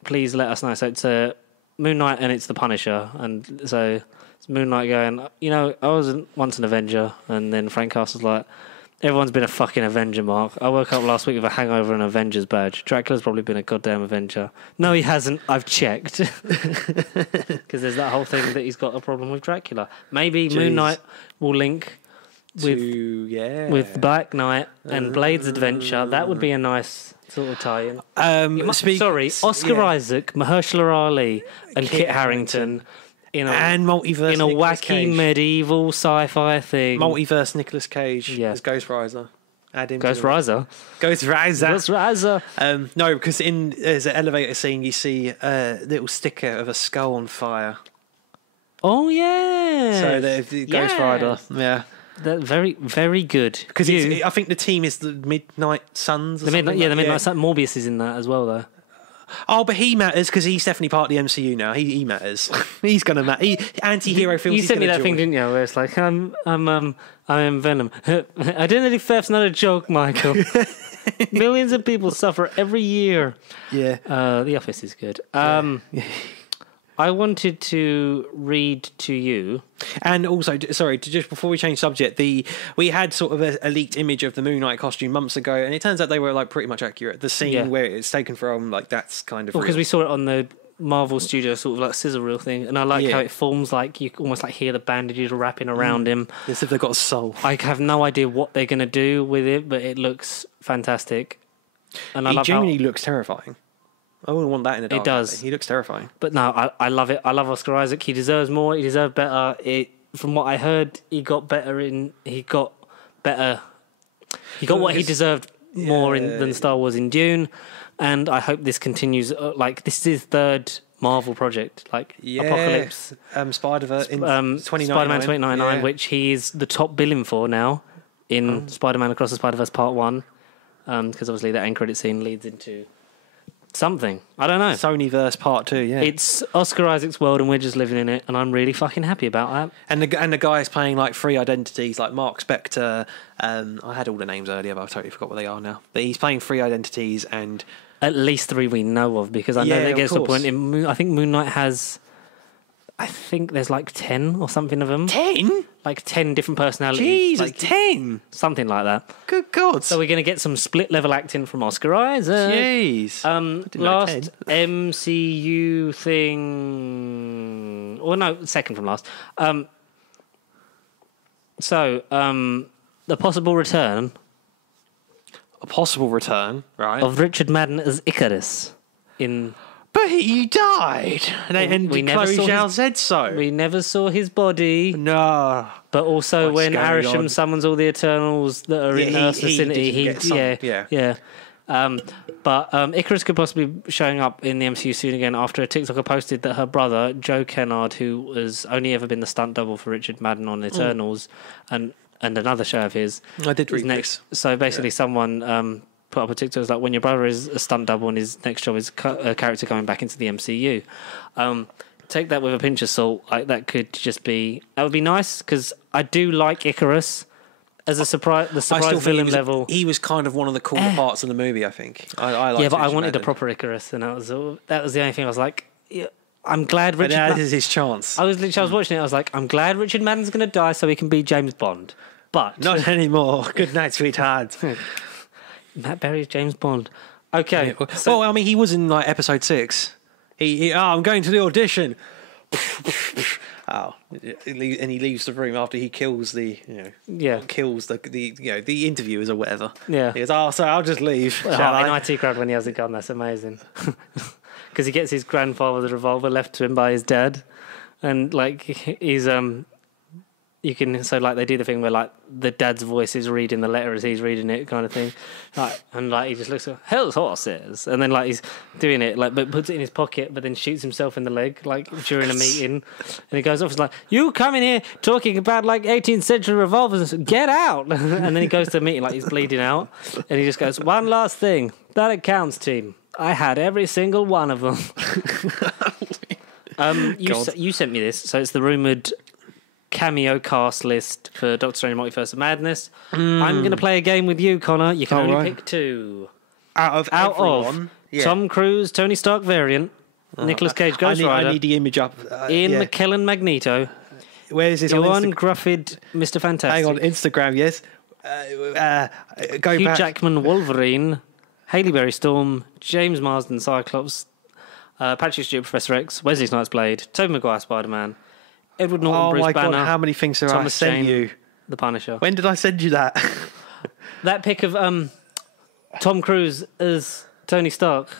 please let us know. So it's a Moon Knight and it's the Punisher, and so it's Moon Knight going. I wasn't once an Avenger, and then Frank Castle's like. Everyone's been a fucking Avenger, Mark. I woke up last week with a hangover and an Avengers badge. Dracula's probably been a goddamn Avenger. No, he hasn't. I've checked. Because there's that whole thing that he's got a problem with Dracula. Maybe Moon Knight will link with Black Knight and Blade's adventure. That would be a nice sort of tie-in. Oscar Isaac, Mahershala Ali, and Kit Harington. And multiverse in a Nicolas wacky Cage. medieval sci-fi thing. Multiverse Nicolas Cage as Ghost Rider. Add him. Ghost Rider. Ghost Rider. Ghost Rider. No, because there's an elevator scene. You see a little sticker of a skull on fire. Oh yeah. So the Ghost Rider. Yeah. They're very, very good. Because I think the team is the Midnight Suns. Or the Midnight Suns. Morbius is in that as well, though. Oh, but he matters because he's definitely part of the MCU now. He matters. He's gonna matter. Anti-hero films. You sent me that thing, didn't you? Where it's like, I'm Venom. Identity theft's not a joke, Michael. Millions of people suffer every year. Yeah. The Office is good. I wanted to read to you. And also, sorry, just before we change subject, we had sort of a leaked image of the Moon Knight costume months ago, and it turns out they were like pretty much accurate. The scene where it's taken from, like that's kind of real. Because we saw it on the Marvel Studio sort of like scissor reel thing, and I like how it forms like you almost like hear the bandages wrapping around him. As if they've got a soul. I have no idea what they're going to do with it, but it looks fantastic. And he genuinely looks terrifying. I wouldn't want that in a dark. It does. He looks terrifying. But no, I love it. I love Oscar Isaac. He deserves more. He deserved better. From what I heard, he got better. He got what he deserved more than Star Wars in Dune. And I hope this continues. This is his third Marvel project. Apocalypse, Spider-Verse, Spider-Man 2099, which he is the top billing for now in Spider-Man Across the Spider-Verse Part 1. Because obviously that end credit scene leads into something. I don't know. Sonyverse Part 2, yeah. It's Oscar Isaac's world and we're just living in it, and I'm really fucking happy about that. And the guy's playing like three identities, like Mark Spector. I had all the names earlier, but I totally forgot what they are now. But he's playing three identities, and at least three we know of, because I know that gets to a point in I think Moon Knight has, I think there's like 10 or something of them. 10? Like 10 different personalities. Jesus, 10? Something like that. Good God. So we're going to get some split level acting from Oscar Isaac. Jeez. Last MCU thing... Or no, second from last. The possible return... A possible return, right. Of Richard Madden as Icarus in... But he died. And Chloe Zhao said so. We never saw his body. No. But also when Arishem summons all the Eternals that are in Earth's vicinity, but Icarus could possibly be showing up in the MCU soon again after a TikToker posted that her brother, Joe Kennard, who has only ever been the stunt double for Richard Madden on Eternals, and another show of his. I did read next. So basically someone... put up a TikTok was like, when your brother is a stunt double and his next job is a character coming back into the MCU, take that with a pinch of salt. Like that would be nice, because I do like Icarus as a surprise villain level. He was kind of one of the cooler parts of the movie, I think. I liked but I wanted a proper Icarus, and that was the only thing I was like, I'm glad Richard. That is his chance. I was watching it. I was like, I'm glad Richard Madden's going to die so he can be James Bond, but not anymore. Good night, sweetheart. Matt Berry's James Bond. Okay. So, well, I mean, he was in like episode 6. I'm going to the audition. And he leaves the room after he kills the interviewers or whatever. Yeah. He goes, so I'll just leave. In IT Crowd when he has a gun, that's amazing. Because he gets his grandfather's revolver left to him by his dad, and like he's you can, so like they do the thing where like the dad's voice is reading the letter as he's reading it, kind of thing, like, and like he just looks like hell's horses, and then like he's doing it like, but puts it in his pocket, but then shoots himself in the leg like during a meeting, and he goes off. It's like, you come in here talking about like 18th century revolvers, get out, and then he goes to a meeting like he's bleeding out, and he just goes, one last thing that it counts, team. I had every single one of them. You sent me this, so it's the rumoured cameo cast list for Doctor Strange Multiverse of Madness. I'm going to play a game with you, Connor. You can only pick two. Out of everyone? Yeah. Tom Cruise, Tony Stark variant, Nicolas Cage Ghost Rider, I need the image up. Ian McKellen Magneto, where is this Ewan Grufford Mr. Fantastic. Hang on, Instagram, yes. Hugh Jackman Wolverine, Hailey Berry Storm, James Marsden Cyclops, Patrick Stewart Professor X, Wesley Snipes Blade, Tobey Maguire Spider-Man, Edward Norton Bruce Banner. Oh my God, how many things have I sent you? The Punisher. When did I send you that? That pic of Tom Cruise as Tony Stark.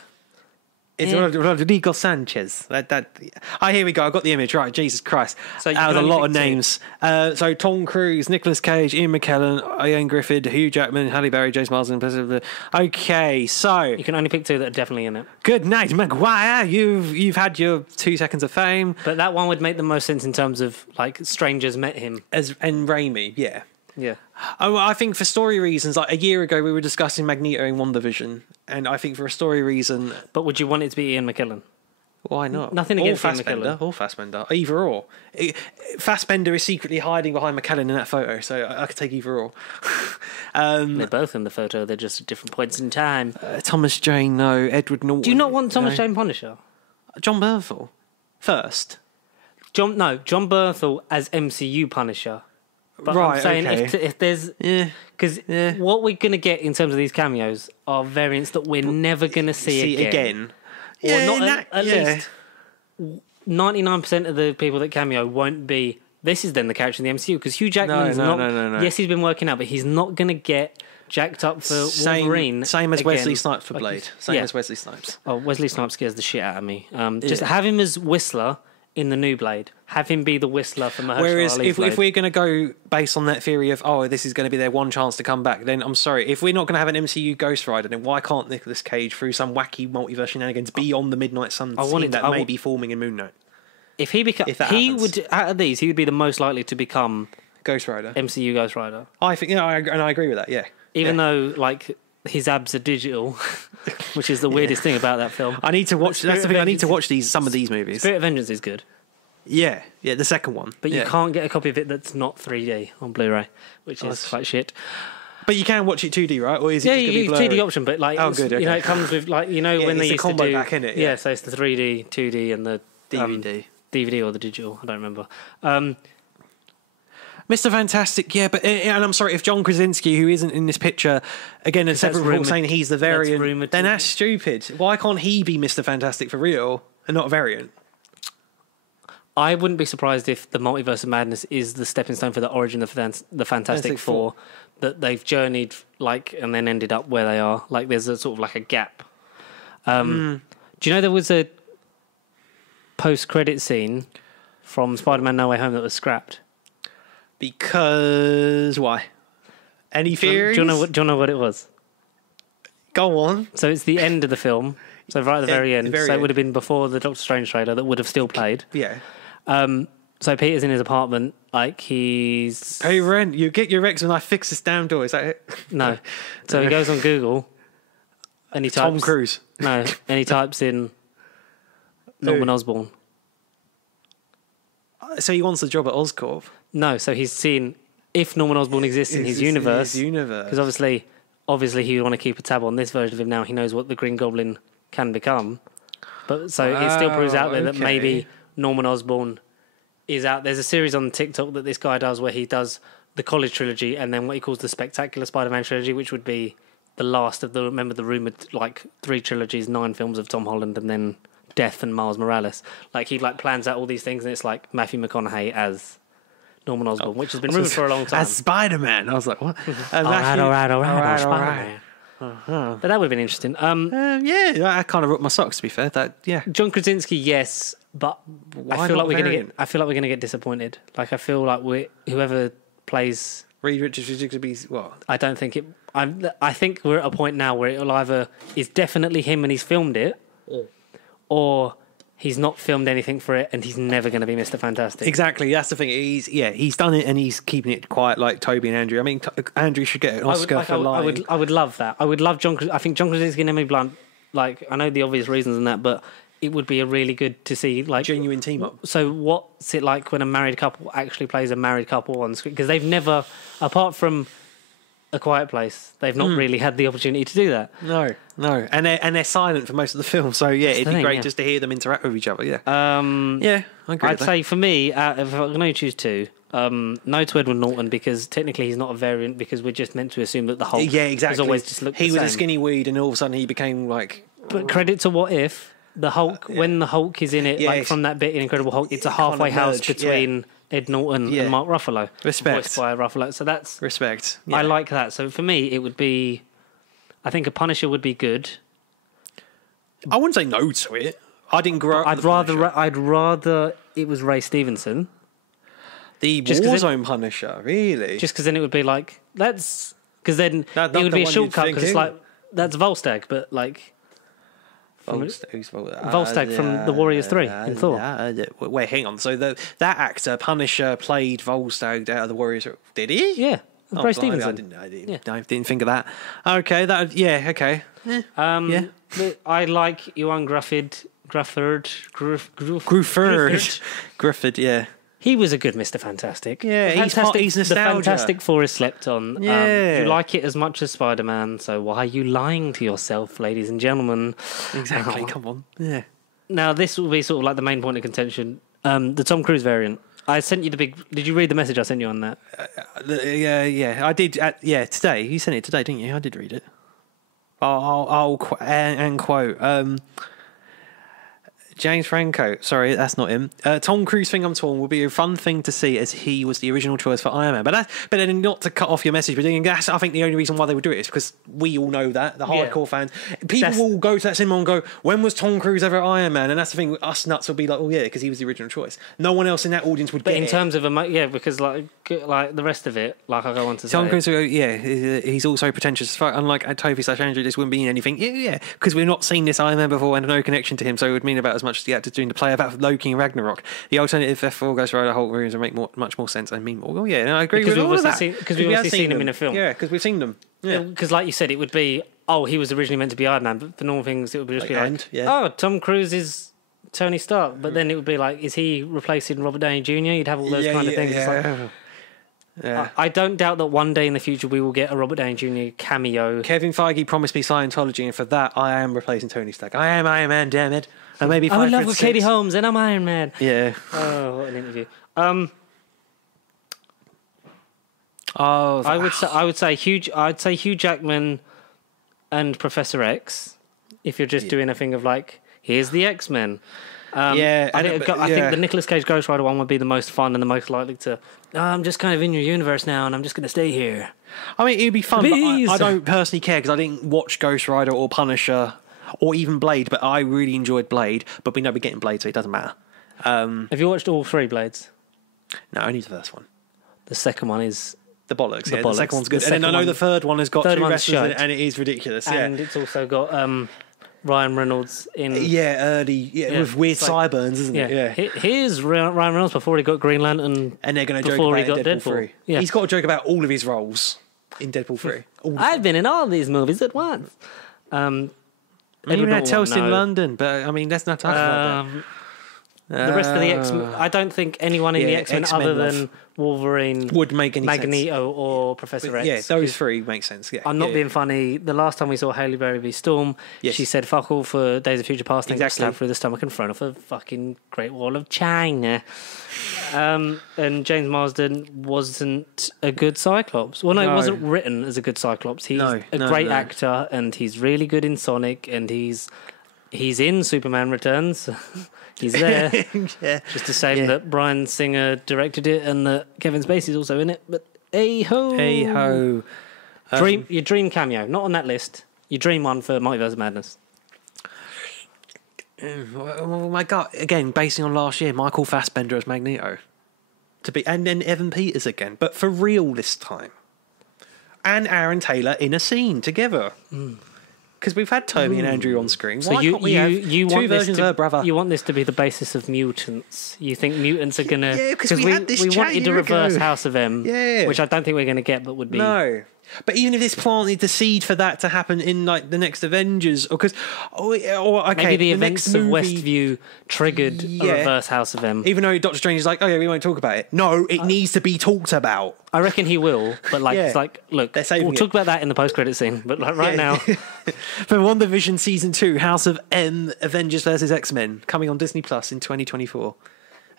It's Rodrigo Sanchez. Here we go. I got the image right. Jesus Christ! So that was a lot of names. So Tom Cruise, Nicolas Cage, Ian McKellen, Ian Griffith, Hugh Jackman, Halle Berry, James Marsden. Okay, so you can only pick two that are definitely in it. Good night, Maguire. You've had your 2 seconds of fame. But that one would make the most sense in terms of like strangers met him and Raimi. Yeah. Yeah. Oh, I think for story reasons, like a year ago we were discussing Magneto in WandaVision, and I think for a story reason. But would you want it to be Ian McKellen? Why not? Nothing against Ian McKellen. Or Fassbender. Either or. Fassbender is secretly hiding behind McKellen in that photo, so I could take either or. They're both in the photo. They're just at different points in time. Thomas Jane, no. Edward Norton. Do you not want Thomas Jane Punisher? John Bernthal first. John Bernthal as MCU Punisher. But right, I'm saying okay. if there's... Because what we're going to get in terms of these cameos are variants that we're never going to see again. Or not at least 99% of the people that cameo won't be... This is then the character in the MCU, because Hugh Jackman's No. Yes, he's been working out, but he's not going to get jacked up for Wolverine. Same as again. Wesley Snipes for Blade. Same as Wesley Snipes. Oh, Wesley Snipes scares the shit out of me. Just have him as Whistler in the new Blade. Have him be the Whistler for Mahershala Whereas Ali's if we're going to go based on that theory of, this is going to be their one chance to come back, then I'm sorry. If we're not going to have an MCU Ghost Rider, then why can't Nicolas Cage, through some wacky multiverse shenanigans, be on the Midnight Sun scene that may be forming in Moon Knight? If he out of these, he would be the most likely to become Ghost Rider. MCU Ghost Rider. I think, and I agree with that, yeah. Even though, like, his abs are digital, which is the weirdest thing about that film. I need to watch. That's the thing. I need to watch some of these movies. Spirit of Vengeance is good. Yeah, the second one. But you can't get a copy of it that's not 3D on Blu-ray, which is quite shit. But you can watch it 2D, right? Or is it you use 2D option, but like, good, okay. It comes with like when they used combo to do back in it. Yeah, so it's the 3D, 2D, and the DVD or the digital. I don't remember. Mr. Fantastic, but and I'm sorry if John Krasinski, who isn't in this picture, again, a separate report saying he's the variant, then that's stupid. Why can't he be Mr. Fantastic for real and not a variant? I wouldn't be surprised if the Multiverse of Madness is the stepping stone for the origin of the Fantastic Four, that they've journeyed and then ended up where they are. Like there's a sort of like a gap. Do you know there was a post-credit scene from Spider-Man No Way Home that was scrapped? Because why? Any theories? Do you know what it was? Go on. So it's the end of the film. So right at the very end. So it would have been before the Doctor Strange trailer that would have still played. Yeah. So Peter's in his apartment, like he's... Pay rent. You get your Rex when I fix this damn door. Is that it? No. So he goes on Google and he types... Tom Cruise. No. And he types in Norman Osborn. So he wants a job at Oscorp? No. So he's seen if Norman Osborn exists in his universe. Because obviously he would want to keep a tab on this version of him now. He knows what the Green Goblin can become. But so it still proves out there that maybe Norman Osborn is out. There's a series on TikTok that this guy does where he does the college trilogy and then what he calls the Spectacular Spider-Man trilogy, which would be the last of the rumoured like 3 trilogies, 9 films of Tom Holland and then Death and Miles Morales. Like he plans out all these things and it's like Matthew McConaughey as Norman Osborn, which has been rumoured for a long time. As Spider-Man. I was like, what? All right, Spider-Man. But that would have been interesting. I kind of ripped my socks, to be fair. John Krasinski, yes, but Why I feel not like we're gonna variant? get. I feel like we're gonna get disappointed. Like I feel like whoever plays. Reed Richards would be what? I don't think it. I think we're at a point now where it'll either is definitely him and he's filmed it, or he's not filmed anything for it and he's never going to be Mr. Fantastic. Exactly, that's the thing. He's done it and he's keeping it quiet, like Toby and Andrew. I mean, Andrew should get an Oscar for lying. I would love that. I would love John. I think John Krasinski and Emily Blunt. Like I know the obvious reasons in that, but it would be a really good to see like Genuine team up. So what's it like when a married couple actually plays a married couple on screen? Because they've never, apart from A Quiet Place, they've not really had the opportunity to do that. No, and they're silent for most of the film. So yeah, it'd be thing, great yeah. just to hear them interact with each other. Yeah, Yeah, I agree. I'd say for me, if I can only choose two, no to Edward Norton because technically he's not a variant because we're just meant to assume that the Hulk has always just looked He the was a same. skinny weed, and all of a sudden he became like. But credit to What If, the Hulk, when the Hulk is in it, like from that bit in Incredible Hulk, it's a halfway house between Ed Norton and Mark Ruffalo. Respect. Voiced by Ruffalo. So that's... Respect. I like that. So for me, it would be... I think a Punisher would be good. I wouldn't say no to it. I didn't grow up. I'd rather it was Ray Stevenson. The Warzone Punisher, really? Just because then it would be like, let's... Because then Not it would the be a one shortcut you'd because it's think, like, that's Volstagg, but like... Volstagg from The Warriors 3 in Thor. Wait, hang on. So that actor, Punisher, played Volstagg out of The Warriors. Did he? Yeah. Ray Stevenson. I didn't think of that. Okay, okay. But I like Ewan Grufford, Griffith, yeah. He was a good Mr. Fantastic. Yeah, he's The nostalgia. Fantastic Four is slept on. Yeah. You like it as much as Spider-Man, so why are you lying to yourself, ladies and gentlemen? Exactly, come on. Yeah. Now, this will be sort of like the main point of contention. The Tom Cruise variant. I sent you the big... Did you read the message I sent you on that? Yeah, I did. Today. You sent it today, didn't you? I did read it. I'll quote... James Franco, sorry, that's not him. Tom Cruise thing I'm torn will be a fun thing to see as he was the original choice for Iron Man. But then not to cut off your message, but that's, I think the only reason why they would do it is because we all know that, the hardcore fans. People will go to that cinema and go, when was Tom Cruise ever Iron Man? And that's the thing, us nuts will be like, oh yeah, because he was the original choice. No one else in that audience would get it. But in terms of, because like the rest of it, like I go on to say... Tom Cruise will go, he's also pretentious as fuck. Unlike Toby/Andrew, this wouldn't mean anything. Yeah, because we've not seen this Iron Man before and no connection to him, so it would mean about as much as the actors doing the play about Loki and Ragnarok. The alternative F4 Ghost Rider Hulk rooms would make much more sense and mean more. Oh yeah, I agree with all of that. Because we've obviously seen him in a film. Yeah, because we've seen them. Yeah, because like you said, it would be, he was originally meant to be Iron Man, but for normal things it would just be like, Tom Cruise is Tony Stark, but then it would be like, is he replacing Robert Downey Jr.? You'd have all those kind of things. Yeah. I don't doubt that one day in the future we will get a Robert Downey Jr. cameo. Kevin Feige promised me Scientology, and for that I am replacing Tony Stark. I am Iron Man, damn it. And maybe I'm in love with Katie Holmes, and I'm Iron Man. Yeah. Oh, what an interview. I'd say Hugh Jackman and Professor X. If you're just doing a thing of like, here's the X-Men. I think the Nicolas Cage Ghost Rider one would be the most fun and the most likely to. I'm just kind of in your universe now, and I'm just going to stay here. I mean, it'd be fun, but I don't personally care because I didn't watch Ghost Rider or Punisher or even Blade, but I really enjoyed Blade. But we know we're getting Blade, so it doesn't matter. Have you watched all three Blades? No, only the first one. The second one is the bollocks. The second one's good, and then I know the third one has got two wrestlers in it, and it is ridiculous. And it's also got Ryan Reynolds in with weird sideburns, isn't it? Yeah. Here's Ryan Reynolds before he got Green Lantern, and they're going to joke about Deadpool 3. Yeah. He's got a joke about all of his roles in Deadpool 3. I've been in all these movies at once. Even at Telstra in London, but I mean, let's not talk about that. The rest of the X-Men, I don't think anyone in the X-Men other than Wolverine would make any Magneto or Professor X. Yeah, those three make sense. Yeah, I'm not being funny. The last time we saw Halle Berry v Storm, she said "fuck all" for Days of Future Past and got stabbed through the stomach and thrown off a fucking Great Wall of China. And James Marsden wasn't a good Cyclops. Well, no, it wasn't written as a good Cyclops. He's a great actor, and he's really good in Sonic, and he's in Superman Returns. He's there. Just a shame that Bryan Singer directed it and that Kevin Spacey's also in it. But hey-ho. Your dream cameo. Not on that list. Your dream one for Multiverse of Madness. Oh my God! Again, basing on last year, Michael Fassbender as Magneto, and then Evan Peters again, but for real this time, and Aaron Taylor in a scene together. Because we've had Toby and Andrew on screen. So Why can't we have two versions of her brother? You want this to be the basis of mutants. You think mutants are going to... Yeah, because we had this chat wanted to reverse ago. House of M, which I don't think we're going to get, but would be... No. But even if this planted the seed for that to happen in like the next Avengers, okay, maybe the events of Westview triggered a reverse House of M. Even though Doctor Strange is like, oh yeah, we won't talk about it. No, it needs to be talked about. I reckon he will, but it's like, look, we'll talk about that in the post-credit scene. But like right now, for WandaVision season 2, House of M, Avengers versus X-Men, coming on Disney Plus in 2024.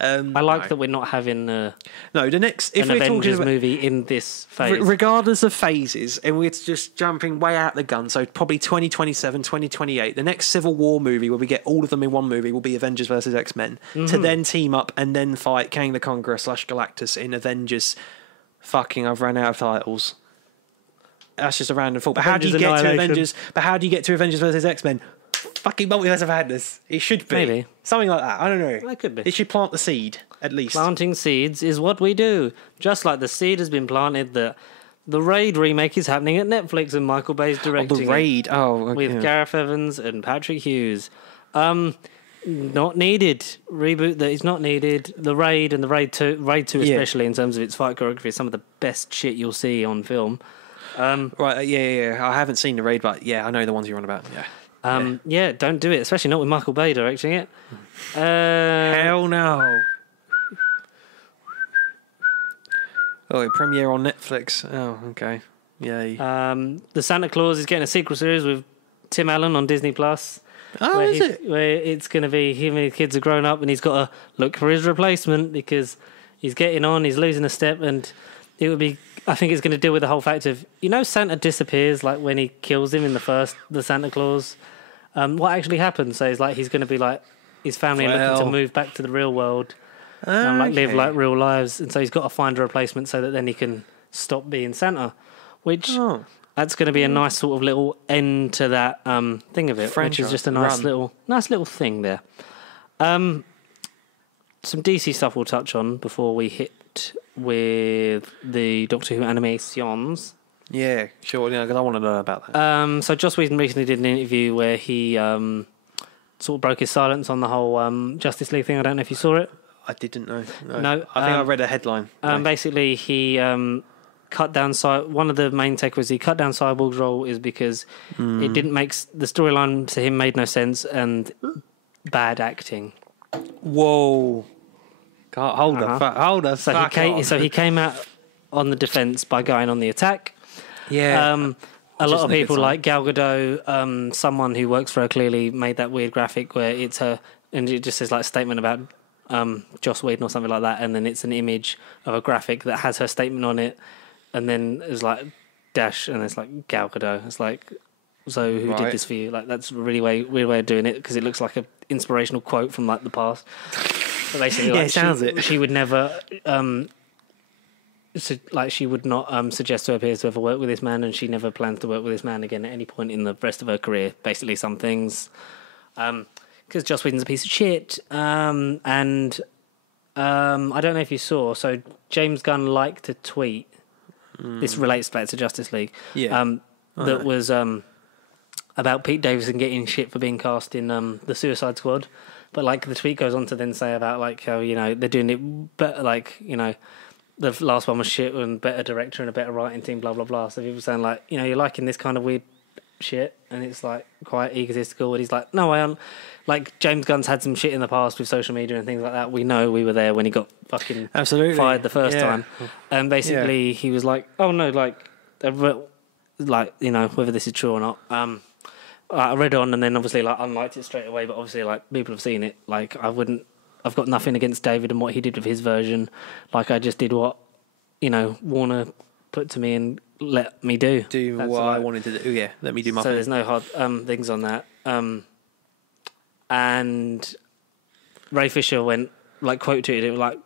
I like that we're not having the next if an we're Avengers talking about, movie in this phase. Regardless of phases, and we're just jumping way out the gun, so probably 2027, 2028, the next Civil War movie where we get all of them in one movie will be Avengers versus X-Men, to then team up and then fight Kang the Conqueror / Galactus in Avengers. Fucking, I've run out of titles. That's just a random thought. But how do you get to Avengers? But how do you get to Avengers versus X-Men? Fucking Multiverse of Madness. It should be. Maybe. Something like that. I don't know. It could be. It should plant the seed, at least. Planting seeds is what we do. Just like the seed has been planted that the Raid remake is happening at Netflix and Michael Bay's directing the Raid. it. With Gareth Evans and Patrick Hughes. Not needed. Reboot that is not needed. The Raid and the Raid 2 especially in terms of its fight choreography is some of the best shit you'll see on film. Right, yeah. I haven't seen the Raid, but yeah, I know the ones you're on about. Yeah. Don't do it, especially not with Michael Bay directing it. Hell no. Oh, it premiere on Netflix. Oh, okay. Yay. The Santa Claus is getting a sequel series with Tim Allen on Disney Plus. Oh, is it? Where it's going to be him and his kids are grown up and he's got to look for his replacement because he's getting on, he's losing a step, and it would be... I think it's going to deal with the whole fact of, Santa disappears like when he kills him in the Santa Claus. What actually happens? So it's like he's going to be like his family are looking to move back to the real world and live like real lives, and so he's got to find a replacement so that then he can stop being Santa. Which that's going to be a nice sort of little end to that thing of it, which is just a nice little thing there. Some DC stuff we'll touch on before we hit with the Doctor Who animations. Yeah, sure. Because I want to know about that. So Joss Whedon recently did an interview where he sort of broke his silence on the whole Justice League thing. I don't know if you saw it. I didn't know. No, I think I read a headline. Basically, he cut down. One of the main takeaways he cut down Cyborg's role is because it didn't make the storyline to him made no sense and bad acting. Whoa! God, hold the fuck on. So he came out on the defense by going on the attack. Yeah. A lot of people like Gal Gadot, someone who works for her clearly made that weird graphic where it's her, and it just says like statement about Joss Whedon or something like that, and then it's an image of a graphic that has her statement on it, and then it's like dash, and it's like Gal Gadot. It's like, so who did this for you? Like that's a really weird way of doing it because it looks like an inspirational quote from like the past. But basically, like, it sounds it. She would never. She would not suggest to her peers to ever work with this man, and she never plans to work with this man again at any point in the rest of her career. Basically, some things, because Joss Whedon's a piece of shit, and I don't know if you saw. So James Gunn liked a tweet. This relates back to Justice League. Yeah, that was about Pete Davidson getting shit for being cast in the Suicide Squad, but like the tweet goes on to then say about like how they're doing it better, like the last one was shit and better director and a better writing team, blah, blah, blah. So people saying, like, you're liking this kind of weird shit, and it's, like, quite egotistical. And he's like, no, I am. Like, James Gunn's had some shit in the past with social media and things like that. We know we were there when he got fucking fired the first time. And basically, he was like, oh, no, whether this is true or not. I read on and then obviously, like, unliked it straight away. But obviously, like, people have seen it. Like, I've got nothing against David and what he did with his version. Like, I just did what, Warner put to me and let me do. What I wanted to do. Yeah, let me do my thing. So there's no hard things on that. And Ray Fisher went, like, quote tweeted it, like,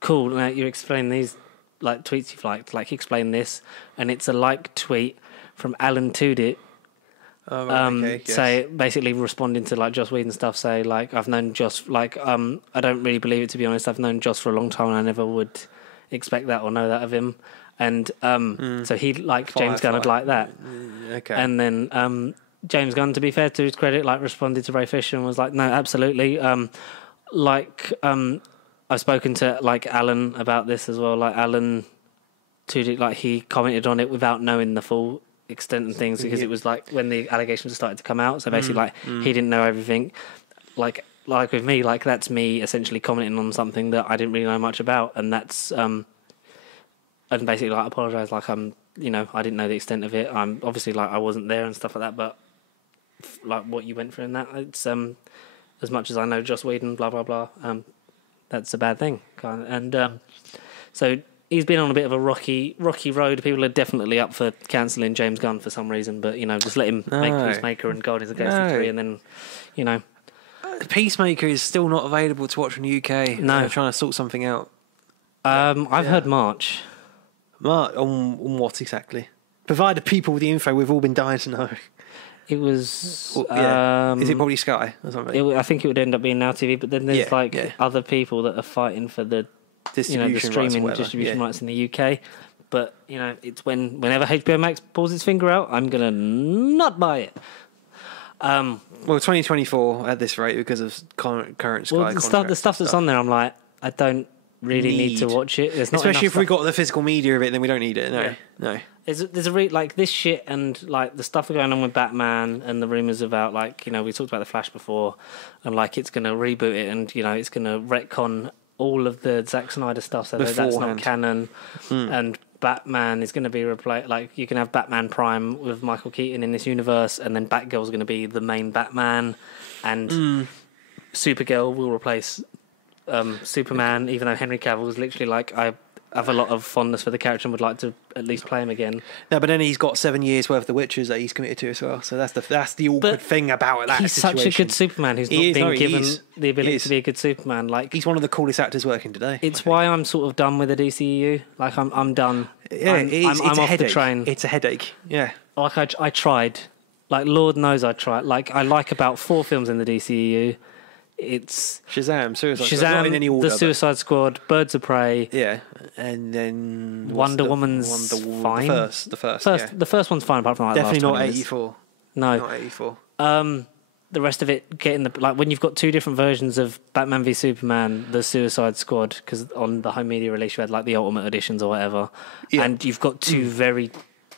cool, now you explain these, like, tweets you've liked. Like, explain this. And it's a like tweet from Alan Tudyk Oh, right, okay, yes. Say basically responding to like Joss Whedon stuff. Say like I've known Joss like I don't really believe it, to be honest. I've known Joss for a long time and I never would expect that or know that of him. And so he like James Gunn would like that. Okay. And then James Gunn, to be fair to his credit, like responded to Ray Fisher and was like, no, absolutely. I've spoken to like Alan about this as well. Like Alan, like he commented on it without knowing the full extent and things, because it was like when the allegations started to come out. So basically, like he didn't know everything. Like with me, like that's me essentially commenting on something that I didn't really know much about, and that's and basically like apologise. Like I didn't know the extent of it. I'm obviously like I wasn't there and stuff like that, but like what you went through in that, it's as much as I know Joss Whedon, blah blah blah. That's a bad thing, and so he's been on a bit of a rocky road. People are definitely up for cancelling James Gunn for some reason, but just let him make Peacemaker and Guardians of the Galaxy 3, and then Peacemaker is still not available to watch in the UK. No, they're trying to sort something out. I've heard March. On what exactly? Provide the people with the info we've all been dying to know. It was... is it probably Sky or something? I think it would end up being Now TV, but then there's other people that are fighting for the distribution the streaming distribution rights in the UK. But, it's whenever HBO Max pulls its finger out, I'm going to not buy it. Well, 2024 at this rate because of current Sky contracts. The stuff that's on there, I'm like, I don't really need to watch it. Especially if we got the physical media of it, then we don't need it. No. There's like this shit and like the stuff going on with Batman and the rumors about like we talked about the Flash before, and like it's going to reboot it and it's going to retcon all of the Zack Snyder stuff so that that's not canon, and Batman is going to be replaced. Like you can have Batman Prime with Michael Keaton in this universe, and then Batgirl's going to be the main Batman, and Supergirl will replace Superman, even though Henry Cavill was literally like, I have a lot of fondness for the character and would like to at least play him again. No, but then he's got 7 years worth of The Witchers that he's committed to as well. So that's the awkward thing about that he's situation. Such a good Superman who's not being given the ability to be a good Superman. Like he's one of the coolest actors working today. It's why I'm sort of done with the DCEU. Like I'm done. Yeah, I'm off the train. It's a headache. Yeah. Like I tried. Like Lord knows I tried. Like I like about 4 films in the DCEU. It's Shazam, Suicide Squad, not in any order, The Suicide Squad, Birds of Prey. Yeah, and then Wonder Woman's fine. The first. The first one's fine, apart from like definitely the last not 20 84. No, not 84. The rest of it getting when you've got 2 different versions of Batman v Superman, the Suicide Squad, because on the home media release you had like the Ultimate Editions or whatever, and you've got 2 very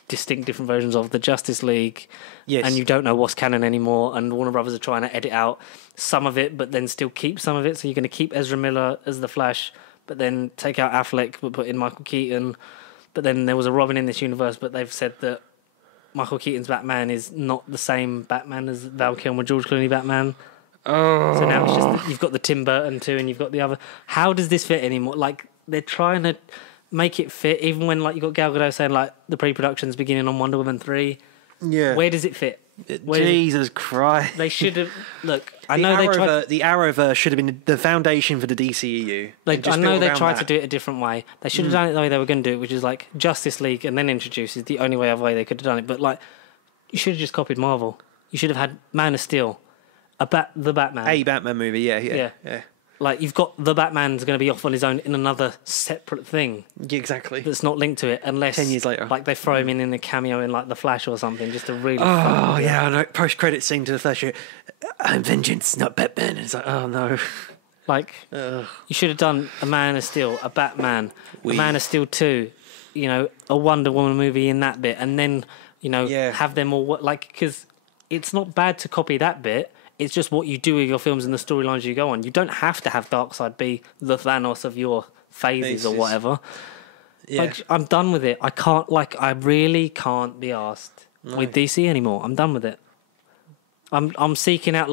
distinct different versions of the Justice League, and you don't know what's canon anymore, and Warner Brothers are trying to edit out some of it but then still keep some of it, so you're going to keep Ezra Miller as the Flash but then take out Affleck but put in Michael Keaton, but then there was a Robin in this universe, but they've said that Michael Keaton's Batman is not the same Batman as Val Kilmer George Clooney Batman. So now it's just you've got the Tim Burton too, and you've got the other. How does this fit anymore? Like they're trying to make it fit, even when like you got Gal Gadot saying like the pre-production's beginning on Wonder Woman 3. Yeah, where does it fit? Jesus Christ! They should have I know they tried. The Arrowverse should have been the foundation for the DCEU. I know they tried to do it a different way. They should have done it the way they were going to do it, which is like Justice League and then introduce is the only way they could have done it. But like, you should have just copied Marvel. You should have had Man of Steel, the Batman, a Batman movie. Yeah. Like you've got the Batman's going to be off on his own in another separate thing. Yeah, exactly. That's not linked to it unless 10 years later, like they throw him in a cameo in like The Flash or something, just to really. Oh yeah, I know. Post-credit scene to The Flash. I'm vengeance, not Batman. It's like, oh no. Like you should have done a Man of Steel, a Batman, a Man of Steel 2, a Wonder Woman movie in that bit, and then have them all because it's not bad to copy that bit. It's just what you do with your films and the storylines you go on. You don't have to have Darkseid be the Thanos of your phases or whatever. Yeah. Like, I'm done with it. I really can't be asked with DC anymore. I'm done with it. I'm seeking out,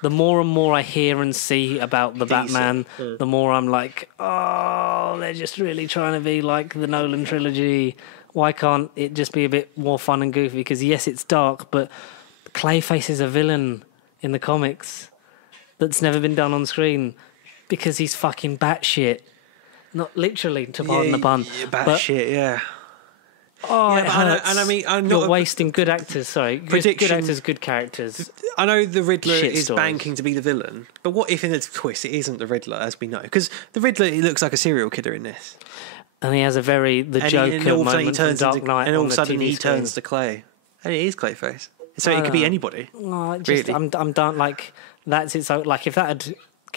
the more and more I hear and see about the Batman, the more I'm like, oh, they're just really trying to be like the Nolan trilogy. Why can't it just be a bit more fun and goofy? Because yes, it's dark, but Clayface is a villain in the comics that's never been done on screen because he's fucking batshit. Not literally, to pardon the pun. Batshit, yeah. Oh, Yeah, it but hurts. and I mean, I'm You're not wasting good actors. Sorry, good Prediction- actors, good characters. I know the Riddler Shit is stories. banking to be the villain, but what if in a twist it isn't the Riddler, as we know? Because the Riddler, he looks like a serial killer in this. And he has a very Joker and all of a sudden moment from Dark Knight. and all on of a the sudden TV he screen. turns to clay. And it is Clayface. So it could be anybody. Oh, just, Really? I'm done. Like that's it. So like if that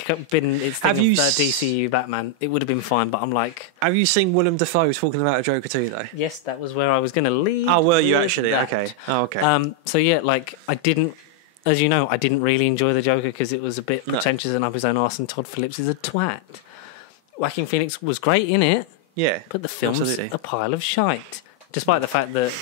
had been its thing Have of you the s- DCU Batman, it would have been fine. But I'm like, Have you seen Willem Dafoe talking about a Joker too, though? yes, that was where I was going to lead. Oh, were you with actually? that. Okay. Oh, okay. So yeah, like I didn't, as you know, I didn't really enjoy the Joker because it was a bit pretentious and up his own arse. And Todd Phillips is a twat. Joaquin Phoenix was great in it, yeah. but the film's absolutely. a pile of shite. Despite the fact that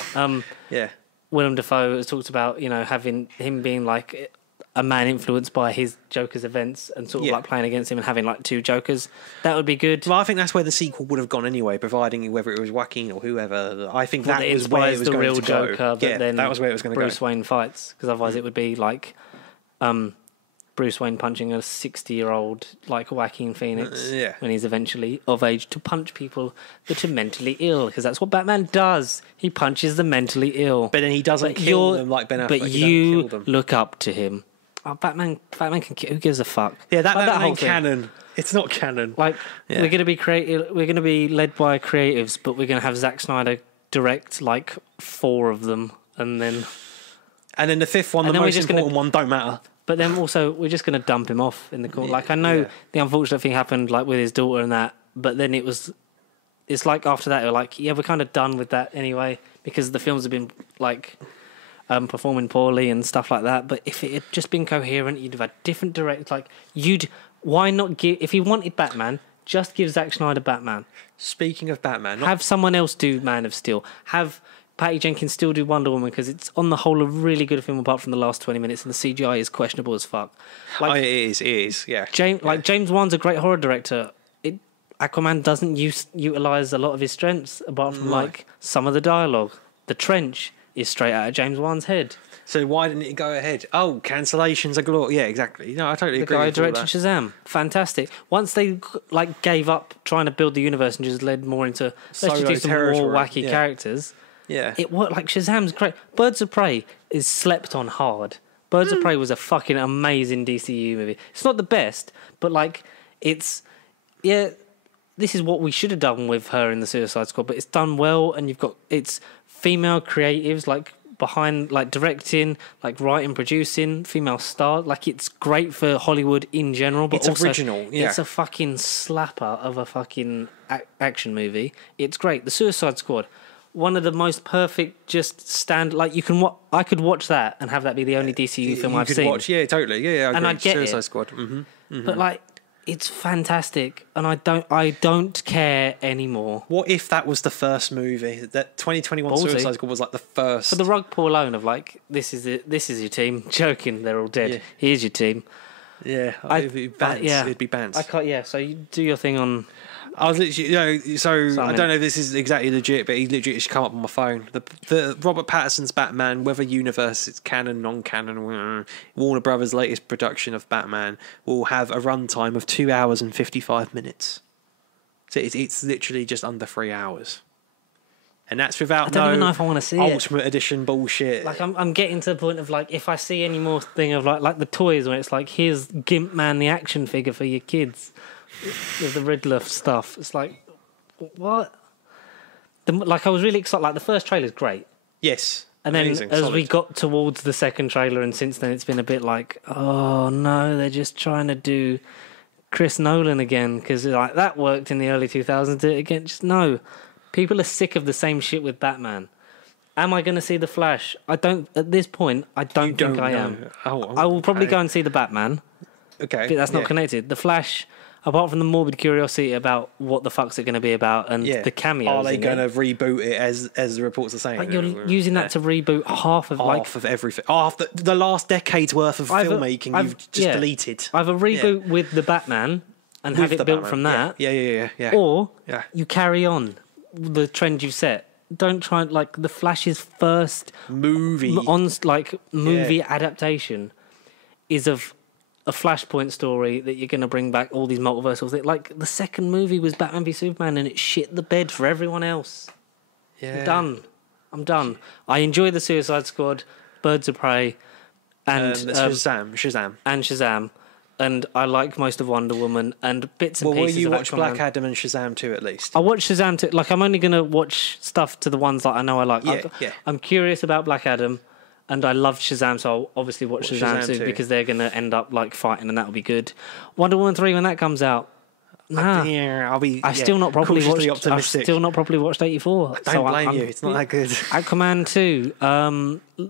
Yeah. Willem Dafoe has talked about, having him being like a man influenced by his Joker's events and sort of like playing against him and having like two Jokers. That would be good. Well, I think that's where the sequel would have gone anyway, providing whether it was Joaquin or whoever. I think that It was where it inspires was the going real to go. Joker, but Yeah, then that was where it was going to go. Bruce Wayne fights, because otherwise it would be like Bruce Wayne punching a 60-year-old like Joaquin Phoenix Yeah. when he's eventually of age to punch people that are mentally ill, because that's what Batman does. He punches the mentally ill. But then he doesn't kill them like Ben Affleck. But He you don't kill them. look up to him. Oh, Batman can kill. Who gives a fuck? Yeah, that Like Batman whole thing. canon. It's not canon. Like Yeah. we're going to be creative. We're going to be led by creatives, but we're going to have Zack Snyder direct like 4 of them, and then And then the fifth one, the then we're most just important one, don't matter. But then also, we're just going to dump him off in the court. Like, I know the unfortunate thing happened, like, with his daughter and that, but then it's like after that, we're like, yeah, we're kind of done with that anyway, because the films have been, like, performing poorly and stuff like that. But if it had just been coherent, you'd have had different direct, like, why not give, if he wanted Batman, just give Zack Snyder Batman. Speaking of Batman, Have someone else do Man of Steel. Have Patty Jenkins still do Wonder Woman, because it's on the whole a really good film apart from the last 20 minutes, and the CGI is questionable as fuck. Like, it is, yeah. James Wan's a great horror director. Aquaman doesn't utilize a lot of his strengths apart from like some of the dialogue. The Trench is straight out of James Wan's head. So why didn't it go ahead? Oh, cancellations are galore. Yeah, exactly. No, I totally The agree. guy who with all directed that. Shazam, fantastic. Once they like gave up trying to build the universe and just led more into let's just Solo do some more territory, wacky yeah. characters. Yeah. It worked. Like Shazam's great. Birds of Prey is slept on hard. Birds of Prey was a fucking amazing DCU movie. It's not the best, but like it's this is what we should have done with her in the Suicide Squad, but it's done well, and it's female creatives like behind, like directing, like writing, producing, female stars. Like it's great for Hollywood in general, but It's also original, yeah. it's a fucking slapper of a fucking action movie. It's great. The Suicide Squad, one of the most perfect, just stand like you can. I could watch that and have that be the only DCU film You I've could seen. watch, yeah, totally, yeah, I And agree. I'd get Suicide it. Squad. Mm-hmm. But like, it's fantastic, and I don't care anymore. What if that was the first movie? That 2021 Ballsy. Suicide Squad was like the first. For the rug pull alone of like, this is it. This is your team. Joking, they're all dead. Yeah. Here's your team. Yeah, it'd be bans. It'd be bans. I can't. Yeah. So you do your thing on. I was literally, I don't know if this is exactly legit, but he literally just come up on my phone. The Robert Pattinson's Batman, whether universe it's canon, non-canon, Warner Brothers' latest production of Batman will have a runtime of 2 hours and 55 minutes. So it's literally just under 3 hours, and that's without I don't even know if I want to see it. Ultimate Edition bullshit. Like I'm getting to the point of like, if I see any more thing of like the toys where it's like, here's Gimp Man the action figure for your kids with the Riddler stuff. It's like, what? Like I was really excited. Like the first trailer's great. Yes, And then amazing, as solid. we got towards the second trailer, and since then it's been a bit like, oh no, they're just trying to do Chris Nolan again, because like that worked in the early 2000s. Do it again? Just no. People are sick of the same shit with Batman. Am I going to see the Flash? I don't. At this point, I don't think I am. I will probably go and see the Batman. Okay, But that's not yeah. connected. The Flash, apart from the morbid curiosity about what the fuck's it going to be about, and Yeah. the cameos. Are they in going it. to reboot it as the reports are saying? Like you're using that to reboot half of like half of everything. Half the last decade's worth of Either- filmmaking I've- you've just yeah. deleted. either reboot with the Batman and have With it the built Batman. from that, Yeah. or Yeah. you carry on the trend you've set. Don't try and like the Flash's first Movie. movie adaptation is of a Flashpoint story that you're going to bring back all these multiversal things. Like the second movie was Batman v Superman, and it shit the bed for everyone else. Yeah. Done. I'm done. I enjoy the Suicide Squad, Birds of Prey, and Shazam. And Shazam. And I like most of Wonder Woman and bits and pieces of Aquaman. Will you watch Black Adam and Shazam 2 at least? I watch Shazam 2. Like, I'm only going to watch stuff to the ones that I know I like. Yeah. I'm curious about Black Adam, and I love Shazam, so I'll obviously watch Shazam 2 because they're going to end up, like, fighting, and that'll be good. Wonder Woman 3, when that comes out, I've still not properly watched 84. Don't blame you. It's not that good. Aquaman 2,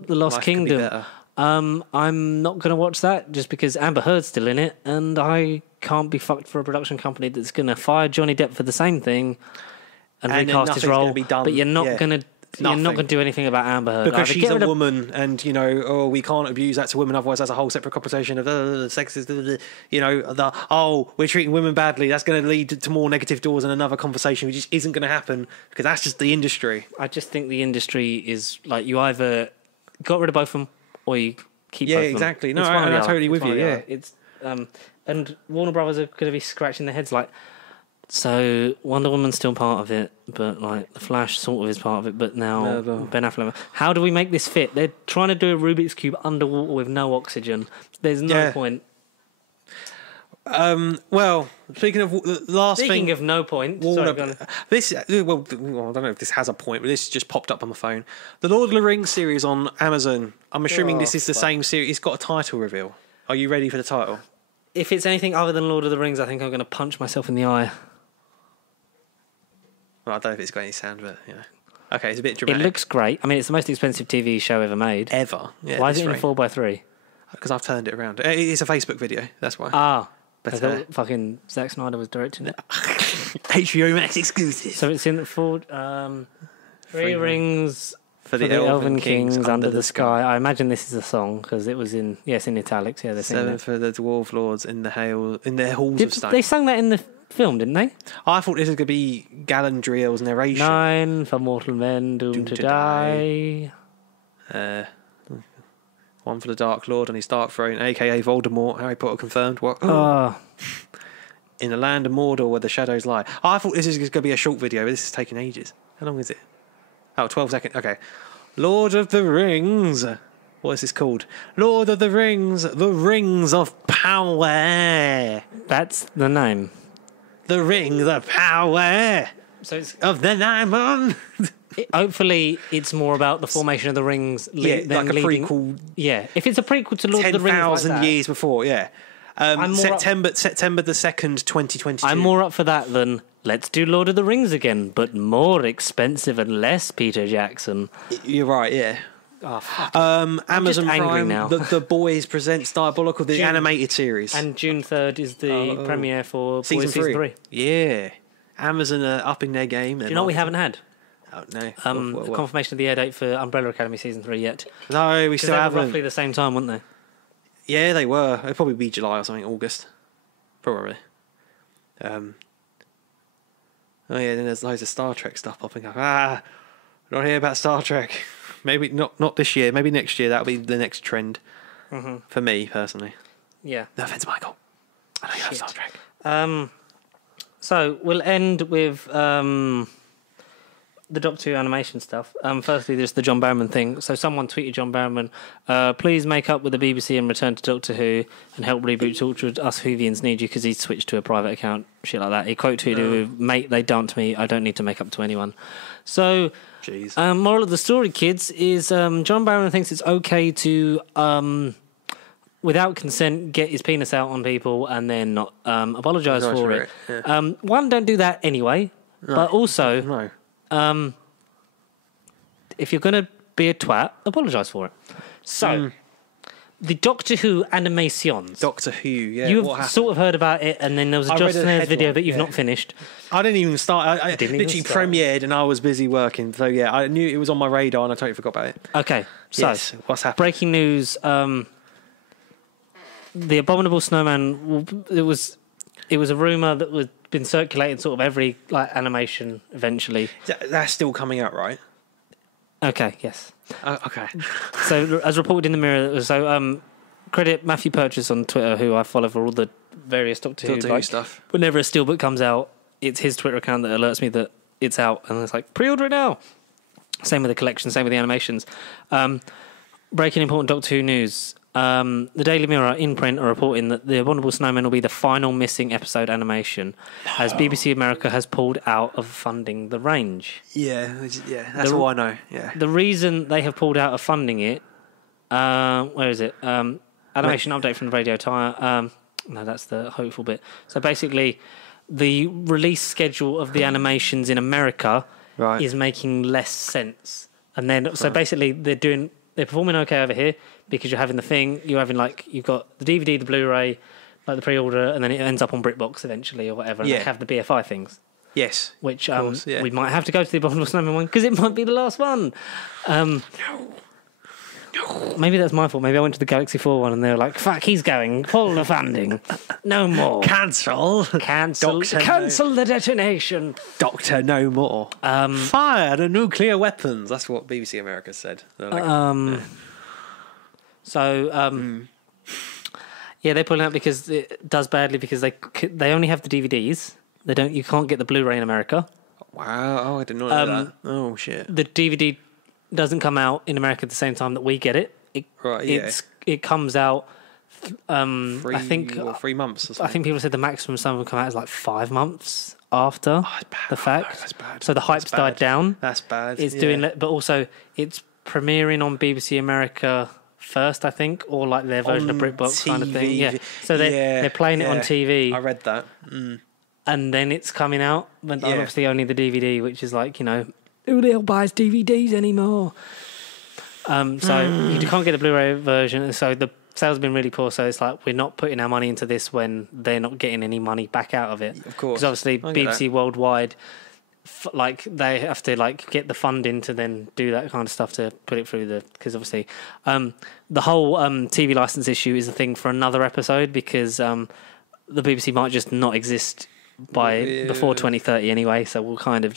The Lost Kingdom. I'm not going to watch that just because Amber Heard's still in it, and I can't be fucked for a production company that's going to fire Johnny Depp for the same thing and recast his role. But you're not going to. You're not going to do anything about Amber Heard because she's a woman, and we can't abuse that to women. Otherwise, that's a whole separate conversation of sexist. We're treating women badly. That's going to lead to more negative doors and another conversation, which just isn't going to happen because that's just the industry. I just think the industry is like you either got rid of both of them or you keep. Yeah, exactly. No, I'm totally with you. Yeah, it's and Warner Brothers are going to be scratching their heads like. So Wonder Woman's still part of it, but like the Flash sort of is part of it. But now Ben Affleck. How do we make this fit? They're trying to do a Rubik's cube underwater with no oxygen. There's no point. Well, speaking of no point. This I don't know if this has a point, but this just popped up on my phone. The Lord of the Rings series on Amazon. I'm assuming this is the same series. It's got a title reveal. Are you ready for the title? If it's anything other than Lord of the Rings, I think I'm going to punch myself in the eye. Well, I don't know if it's got any sound, but okay, it's a bit dramatic. It looks great. I mean, it's the most expensive TV show ever made. Ever. Yeah, why is it in 4:3? Because I've turned it around. It's a Facebook video, that's why. But I thought fucking Zack Snyder was directing it. HBO Max exclusive. So it's in 3 rings for the Elven Kings under the sky. I imagine this is a song because it was in italics. Yeah, 7 for the Dwarf Lords in their halls of stone. They sang that in the film, didn't they? I thought this was going to be Galadriel's narration. 9 for mortal men doomed to die. 1 for the Dark Lord on his Dark Throne, aka Voldemort. Harry Potter confirmed. What? In the land of Mordor where the shadows lie. I thought this was going to be a short video, but this is taking ages. How long is it? 12 seconds. Okay. Lord of the Rings. What is this called? Lord of the Rings. The Rings of Power. That's the name. The Rings of Power. So it's of the Nine. Hopefully, it's more about the formation of the rings. Like a prequel. Yeah, if it's a prequel to Lord of the Rings, 10,000 years before. Yeah. September the 2nd, 2022. I'm more up for that than let's do Lord of the Rings again, but more expensive and less Peter Jackson. You're right. Yeah. Amazon Prime, now. The Boys presents Diabolical, the animated series, and June 3rd is the premiere for season 3. Yeah, Amazon are upping their game. Do you know what we haven't had? Oh no! The confirmation of the air date for Umbrella Academy season 3 yet? No, we still haven't. Roughly the same time, weren't they? Yeah, they were. It'd probably be July or something, August, probably. Then there's loads of Star Trek stuff popping up. Not hear about Star Trek. Maybe not this year. Maybe next year. That'll be the next trend for me personally. Yeah. No offense, Michael. I know you love Star Trek. So we'll end with the Doctor Who animation stuff. Firstly, there's the John Barrowman thing. So someone tweeted John Barrowman, please make up with the BBC and return to Doctor Who and help reboot Torture. Us Whovians need you, because he switched to a private account, shit like that. He quote tweeted with, mate, they dumped me. I don't need to make up to anyone. So, moral of the story, kids, is John Barrowman thinks it's okay to, without consent, get his penis out on people and then not apologise for it. Yeah. One, don't do that anyway. No. But also... if you're going to be a twat, apologise for it. So, the Doctor Who animations. Doctor Who, yeah. You've sort of heard about it, and then there was a Justin Ayres video that you've not finished. I didn't even start. I literally premiered, and I was busy working. So, yeah, I knew it was on my radar, and I totally forgot about it. Okay, so, what's happening? Breaking news. The Abominable Snowman, it was a rumour that was been circulating sort of every animation eventually. That's still coming out, right? Okay, yes. Okay. So, as reported in the Mirror, credit Matthew Purchase on Twitter, who I follow for all the various Doctor Who stuff. Whenever a steelbook comes out, it's his Twitter account that alerts me that it's out, and it's like, pre-order it now. Same with the collection, same with the animations. Breaking important Doctor Who news. The Daily Mirror in print are reporting that The Abominable Snowman will be the final missing episode animation, as BBC America has pulled out of funding the range. Yeah, that's all I know. Yeah. The reason they have pulled out of funding it, where is it? Animation update from the Radio Tire. No, that's the hopeful bit. So basically, the release schedule of the animations in America is making less sense. And then, so basically, they're performing okay over here because you're having the thing, you've got the DVD, the Blu-ray, like the pre-order, and then it ends up on BritBox eventually or whatever, and they have the BFI things. Yes. Which we might have to go to the Abominable Snowman one because it might be the last one. Maybe that's my fault. Maybe I went to the Galaxy 4 one and they were like, fuck, he's going. Pull the funding. No more. Cancel the detonation. Doctor, no more. Fire the nuclear weapons. That's what BBC America said. Like, yeah, they're pulling out because it does badly because they only have the DVDs. You can't get the Blu-ray in America. Wow. Oh, I didn't know that. Oh, shit. The DVD doesn't come out in America at the same time that we get it. It comes out. I think 3 months. Or something. I think people said the maximum some will come out is like 5 months after the fact. No, that's bad. So the hype's died down. That's bad. It's doing that, but also it's premiering on BBC America first, I think, or like their version of BritBox kind of thing. Yeah. So they're playing it on TV. I read that. And then it's coming out, but obviously only the DVD, which is like, who the hell buys DVDs anymore? So you can't get the Blu-ray version, so the sales have been really poor. So it's like we're not putting our money into this when they're not getting any money back out of it. Of course, because obviously BBC Worldwide, they have to get the funding to then do that kind of stuff to put it through because obviously the whole TV license issue is a thing for another episode because the BBC might just not exist before 2030 anyway, so we'll kind of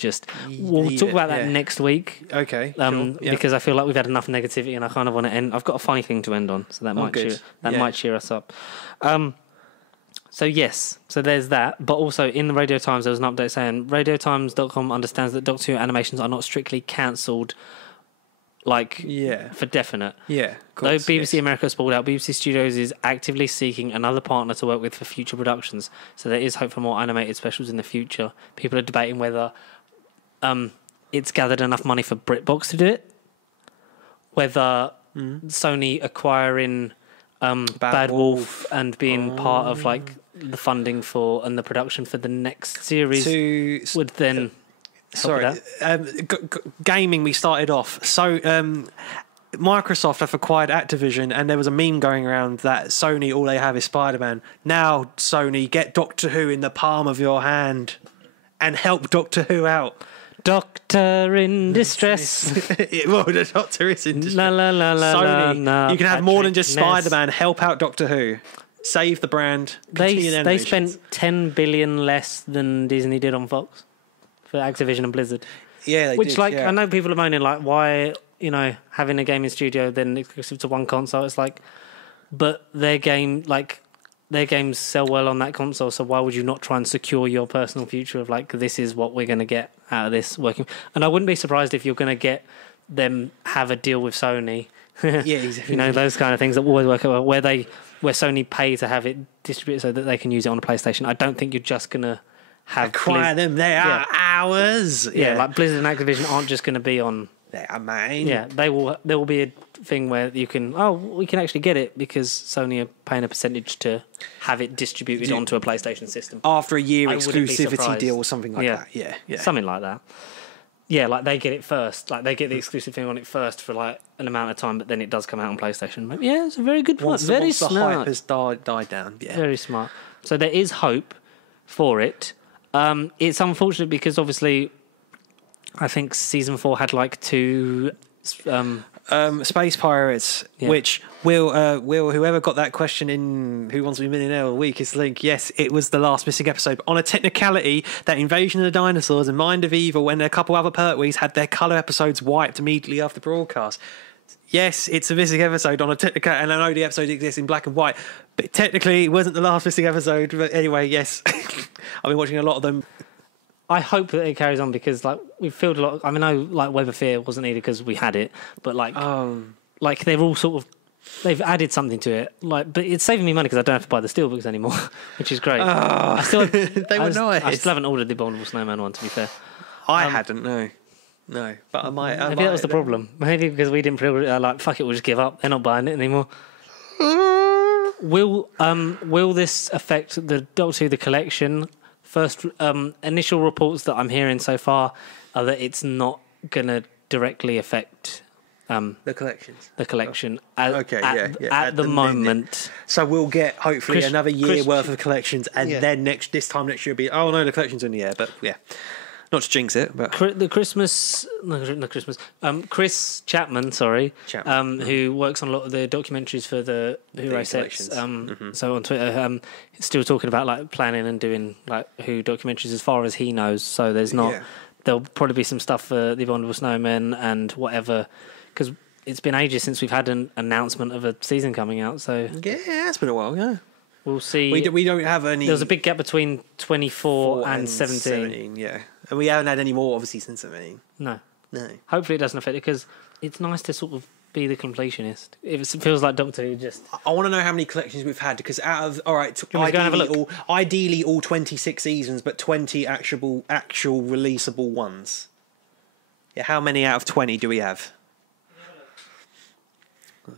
we'll talk about that next week. Okay. Because I feel like we've had enough negativity and I kind of want to end. I've got a funny thing to end on, so that might cheer us up. So there's that, but also in the Radio Times there was an update saying radiotimes.com understands that Doctor Who animations are not strictly cancelled for definite. Yeah. Though BBC America has pulled out, BBC Studios is actively seeking another partner to work with for future productions. So there is hope for more animated specials in the future. People are debating whether it's gathered enough money for BritBox to do it, whether Sony acquiring Bad Wolf and being part of the funding for and the production for the next series would then... Sorry, gaming. We started off. So Microsoft have acquired Activision, and there was a meme going around that Sony all they have is Spider-Man. Now, Sony, get Doctor Who in the palm of your hand and help Doctor Who out. Doctor in distress. Well, the Doctor is in distress. La, la, la, la, Sony, la, you can have more than just Spider-Man. Help out Doctor Who. Save the brand. They spent 10 billion less than Disney did on Fox. For Activision and Blizzard. Yeah, they did, I know people are moaning, why, having a gaming studio then exclusive to one console, it's but their games sell well on that console, so why would you not try and secure your personal future of, this is what we're going to get out of this working? And I wouldn't be surprised if you're going to get them have a deal with Sony. Yeah, exactly. Those kind of things that always work out, where Sony pay to have it distributed so that they can use it on a PlayStation. I don't think you're just going to acquire them. They are ours. Yeah, Blizzard and Activision aren't just going to be on. They are mine. Yeah, there will be a thing where you can. Oh, we can actually get it because Sony are paying a percentage to have it distributed onto a PlayStation system after a year exclusivity deal or something like that. Yeah, something like that. Yeah, they get it first. They get the exclusive thing on it first for an amount of time, but then it does come out on PlayStation. Yeah, it's a very good point. Very smart. The hype has died down. Yeah, very smart. So there is hope for it. It's unfortunate because obviously I think season 4 had 2 Space Pirates, which will whoever got that question in Who Wants to Be a Millionaire a week is yes, it was the last missing episode. On a technicality, that Invasion of the Dinosaurs and Mind of Evil and a couple other Pertwees had their colour episodes wiped immediately after broadcast. Yes, it's a missing episode on a technical, and I know the episode exists in black and white, but technically it wasn't the last missing episode. But anyway, yes, I've been watching a lot of them. I hope that it carries on because like we've filled a lot. I mean, I know like Web of Fear wasn't needed because we had it, but like they're all sort of. They've added something to it, like, but it's saving me money because I don't have to buy the steelbooks anymore, which is great. I still, they were nice. I still haven't ordered the Abominable Snowman one, to be fair. I hadn't, no, but I might. Maybe that was the problem. Maybe because we didn't pre-order it, like, fuck it, we'll just give up. They're not buying it anymore. Will this affect the Doctor Who the collection? First, initial reports that I'm hearing so far are that it's not gonna directly affect. The collections. The collection. At the moment. So we'll get hopefully another year worth of collections, and then this time next year will be the collection's in the air. But yeah, not to jinx it, but Chris Chapman, who works on a lot of the documentaries for the Who sets. So on Twitter, still talking about like planning and doing like Who documentaries as far as he knows. So there's not. There'll probably be some stuff for the Abominable Snowmen and whatever. Because it's been ages since we've had an announcement of a season coming out, so yeah, it's been a while. Yeah, we'll see. We don't have any. There was a big gap between 24 and 17. Yeah, and we haven't had any more obviously since 17. No. Hopefully, it doesn't affect it because it's nice to sort of be the completionist. It feels like Doctor Who just. I want to know how many collections we've had because out of ideally all 26 seasons, but 20 actual releasable ones. Yeah, how many out of 20 do we have?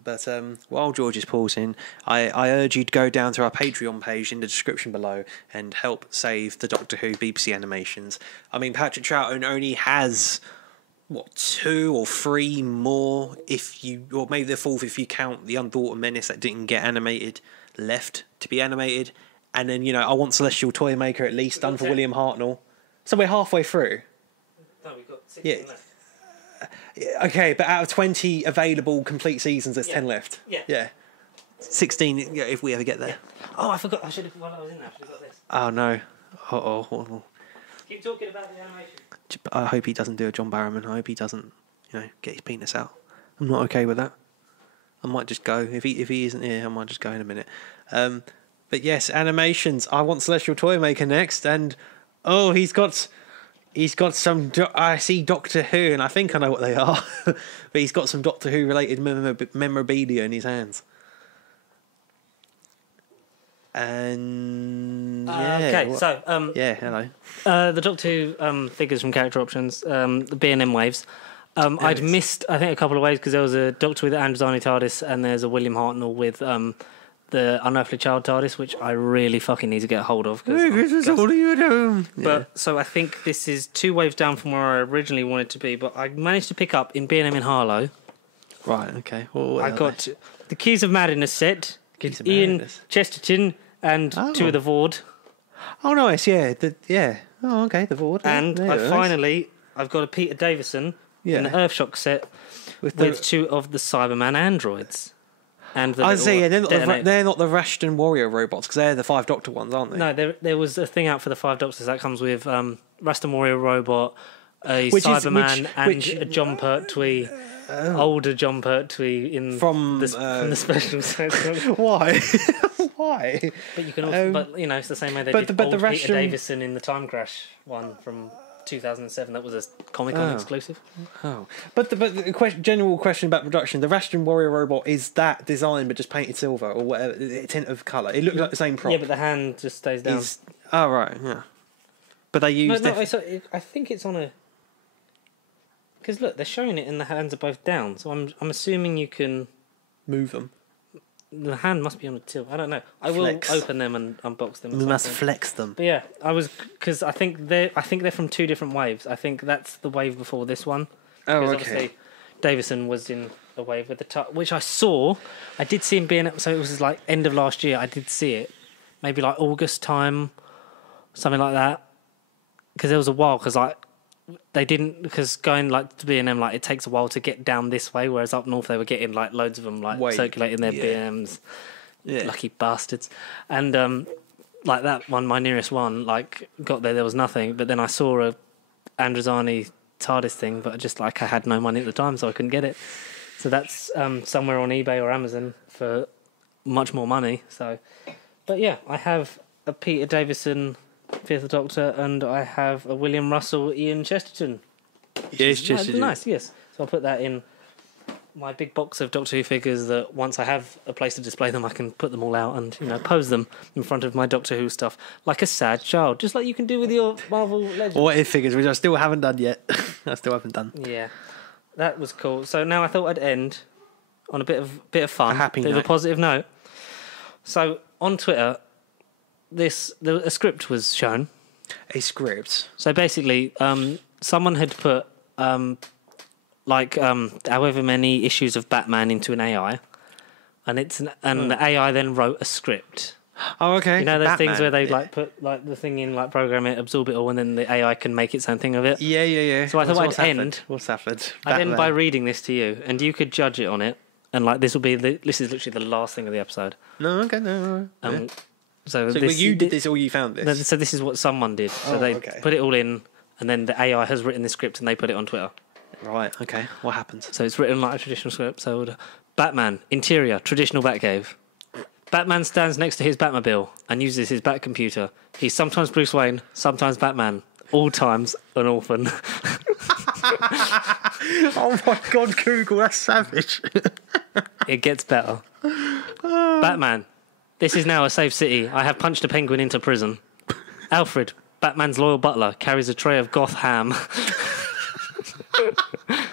But while George is pausing, I urge you to go down to our Patreon page in the description below and help save the Doctor Who BBC animations. I mean, Patrick Troughton only has, 2 or 3 more, or maybe the 4th if you count the Unthought Menace that didn't get animated, left to be animated. And then, I Want Celestial Toymaker at least done for William Hartnell. So we're halfway through. No, we've got 16 left. Okay, but out of 20 available complete seasons, there's 10 left. Yeah. 16, if we ever get there. Yeah. Oh, I forgot. While I was in there, I should have got this. Oh, no. Uh-oh. Keep talking about the animation. I hope he doesn't do a John Barrowman. I hope he doesn't, get his penis out. I'm not okay with that. I might just go. If he isn't here, I might just go in a minute. But yes, animations. I Want Celestial Toymaker next, and he's got some. I see Doctor Who, and I think I know what they are. But he's got some Doctor Who related memorabilia in his hands. And hello. The Doctor Who figures from Character Options, the B&M waves. I'd missed, I think, a couple of waves because there was a Doctor with Androzani TARDIS, and there's a William Hartnell with the Unearthly Child TARDIS, which I really fucking need to get a hold of. This is all you at home. But so I think this is 2 waves down from where I originally wanted to be, but I managed to pick up in B&M in Harlow. Right, okay. I got the Keys of Madness set, Ian Chesterton, and 2 of the Vord. Oh, nice, yeah. Oh, okay, the Vord. And I've got a Peter Davison in the Earthshock set with 2 of the Cyberman androids. And I see, they're not the Rashton Warrior robots, because they're the 5 Doctor ones, aren't they? No, there was a thing out for the 5 Doctors that comes with Rashton Warrior robot, a Cyberman, and a John Pertwee, older John Pertwee from the special set. Why? Why? But you can also, it's the same way they did the Peter Davison in the Time Crash one from 2007. That was a Comic-Con exclusive. Oh, but the general question about production: the Rashton Warrior robot, is that design but just painted silver or whatever tint of colour? It looks like the same prop. Yeah, but the hand just stays down. Right, yeah. But they use. I think it's on a. Because look, they're showing it, and the hands are both down. So I'm assuming you can move them. The hand must be on a tilt. I don't know. I will open them and unbox them. We must flex them. But yeah, because I think they're from 2 different waves. I think that's the wave before this one. Oh, okay. Obviously, Davison was in a wave with the which I saw. I did see him being. So it was like end of last year. I did see it, maybe like August time, something like that. Because there was a while. Because they didn't, because going like to B&M, like it takes a while to get down this way, whereas up north they were getting like loads of them like circulating their B&Ms. Lucky bastards. And like that one, my nearest one, like got there was nothing, but then I saw a Androzani TARDIS thing, but just like I had no money at the time, so I couldn't get it. So that's somewhere on eBay or Amazon for much more money. So, but yeah, I have a Peter Davison Fifth Doctor, and I have a William Russell, Ian Chesterton. Yes, Chesterton. Nice, yes. So I'll put that in my big box of Doctor Who figures that once I have a place to display them, I can put them all out and, pose them in front of my Doctor Who stuff like a sad child, just like you can do with your Marvel Legends. What if figures, which I still haven't done yet. I still haven't done. Yeah, that was cool. So now I thought I'd end on a bit of fun, a happy bit note. of a positive note. So on Twitter, a script was shown. A script. So basically, someone had put however many issues of Batman into an AI, and the AI then wrote a script. Oh, okay. You know those Batman. things where they put the thing in, program it, absorb it all, and then the AI can make its own thing of it. Yeah. So I thought What's I'd happened? end. What's happened? I'd end by reading this to you, and you could judge it on it. And this is literally the last thing of the episode. No, okay, no. Yeah. So you did this, or you found this? No, so this is what someone did. So they put it all in, and then the AI has written the script, and they put it on Twitter. Right. Okay. What happens? So it's written like a traditional script. So Batman interior traditional Batcave. Batman stands next to his Batmobile and uses his Batcomputer. He's sometimes Bruce Wayne, sometimes Batman, all times an orphan. Oh my God, Google, that's savage. It gets better. Batman. This is now a safe city. I have punched a penguin into prison. Alfred, Batman's loyal butler, carries a tray of goth ham.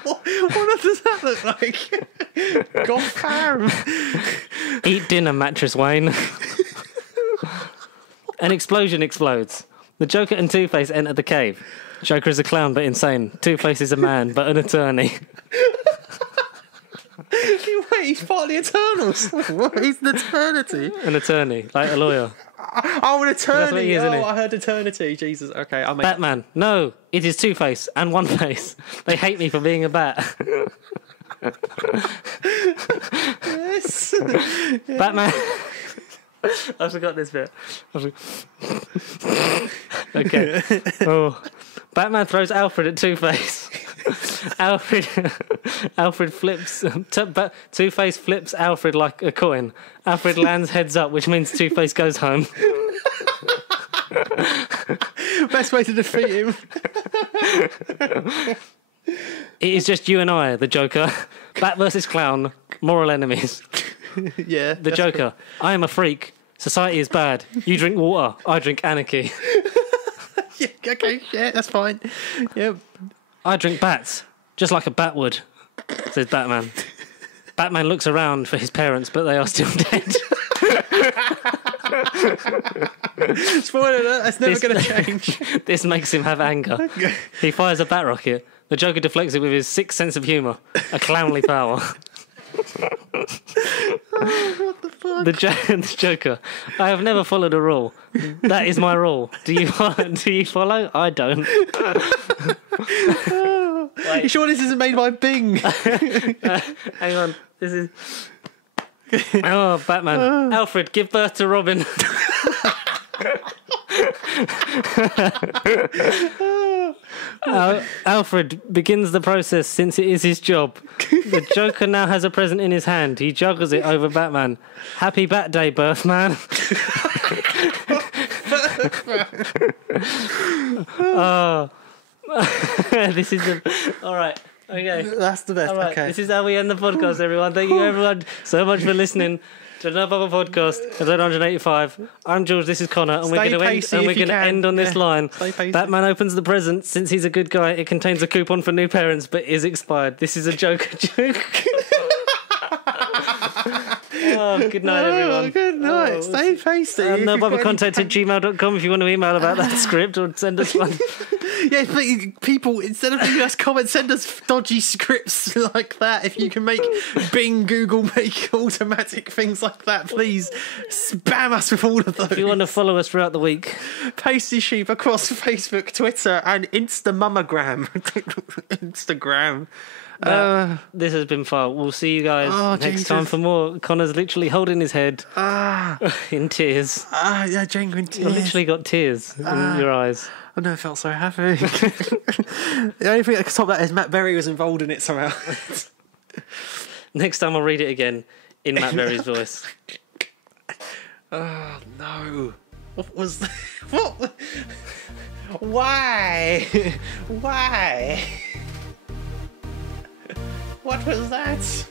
What does that look like? Goth ham. Eat dinner, Mattress Wayne. An explosion explodes. The Joker and Two-Face enter the cave. Joker is a clown but insane. Two-Face is a man but an attorney. Wait, he's part of the Eternals. What? He's an eternity. An attorney, like a lawyer. Oh, an eternity. That's what he is, isn't he? I heard eternity. Jesus. Okay, I'll make Batman. No, it is Two-Face and One-Face. They hate me for being a bat. Yes. Batman. I forgot this bit. Okay. Oh. Batman throws Alfred at Two-Face. Alfred flips. Two-Face flips Alfred like a coin. Alfred lands heads up, which means Two-Face goes home. Best way to defeat him. It is just you and I, the Joker. Bat versus clown. Moral enemies. Yeah. The Joker. Cool. I am a freak. Society is bad. You drink water. I drink anarchy. Yeah, okay, yeah, that's fine. Yeah. I drink bats, just like a bat would, says Batman. Batman looks around for his parents, but they are still dead. Spoiler alert, that's never going to change. This makes him have anger. He fires a bat rocket. The Joker deflects it with his sixth sense of humour, a clownly power. What the fuck? The Joker. I have never followed a rule. That is my rule. Do you follow? I don't. You sure this isn't made by Bing? Hang on. This is. Oh, Batman. Alfred, give birth to Robin. Alfred begins the process since it is his job. The Joker now has a present in his hand. He juggles it over Batman. Happy Bat Day, Birthman. Oh. This is the... All right. Okay. That's the best. All right. Okay. This is how we end the podcast, everyone. Thank you, everyone, so much for listening to another podcast, episode 185. I'm George, this is Connor, and we're going to end on this line. Batman opens the present. Since he's a good guy, it contains a coupon for new parents, but is expired. This is a Joker joke. Oh, good night, everyone. Good night. Stay pasty. NoBubbaContent@gmail.com if you want to email about that script or send us one. Yeah, people, instead of leaving us comments, send us dodgy scripts like that. If you can make Bing, Google make automatic things like that, please spam us with all of those. If you want to follow us throughout the week, Pasty Sheep across Facebook, Twitter, and Instagram. this has been fun. We'll see you guys next time for more. Connor's literally holding his head in tears. Yeah, genuine tears. You've literally got tears in your eyes. I never felt so happy. The only thing that can top that is Matt Berry was involved in it somehow. Next time I'll read it again in Matt Berry's voice. Oh no! What was? Why? Why? What was that?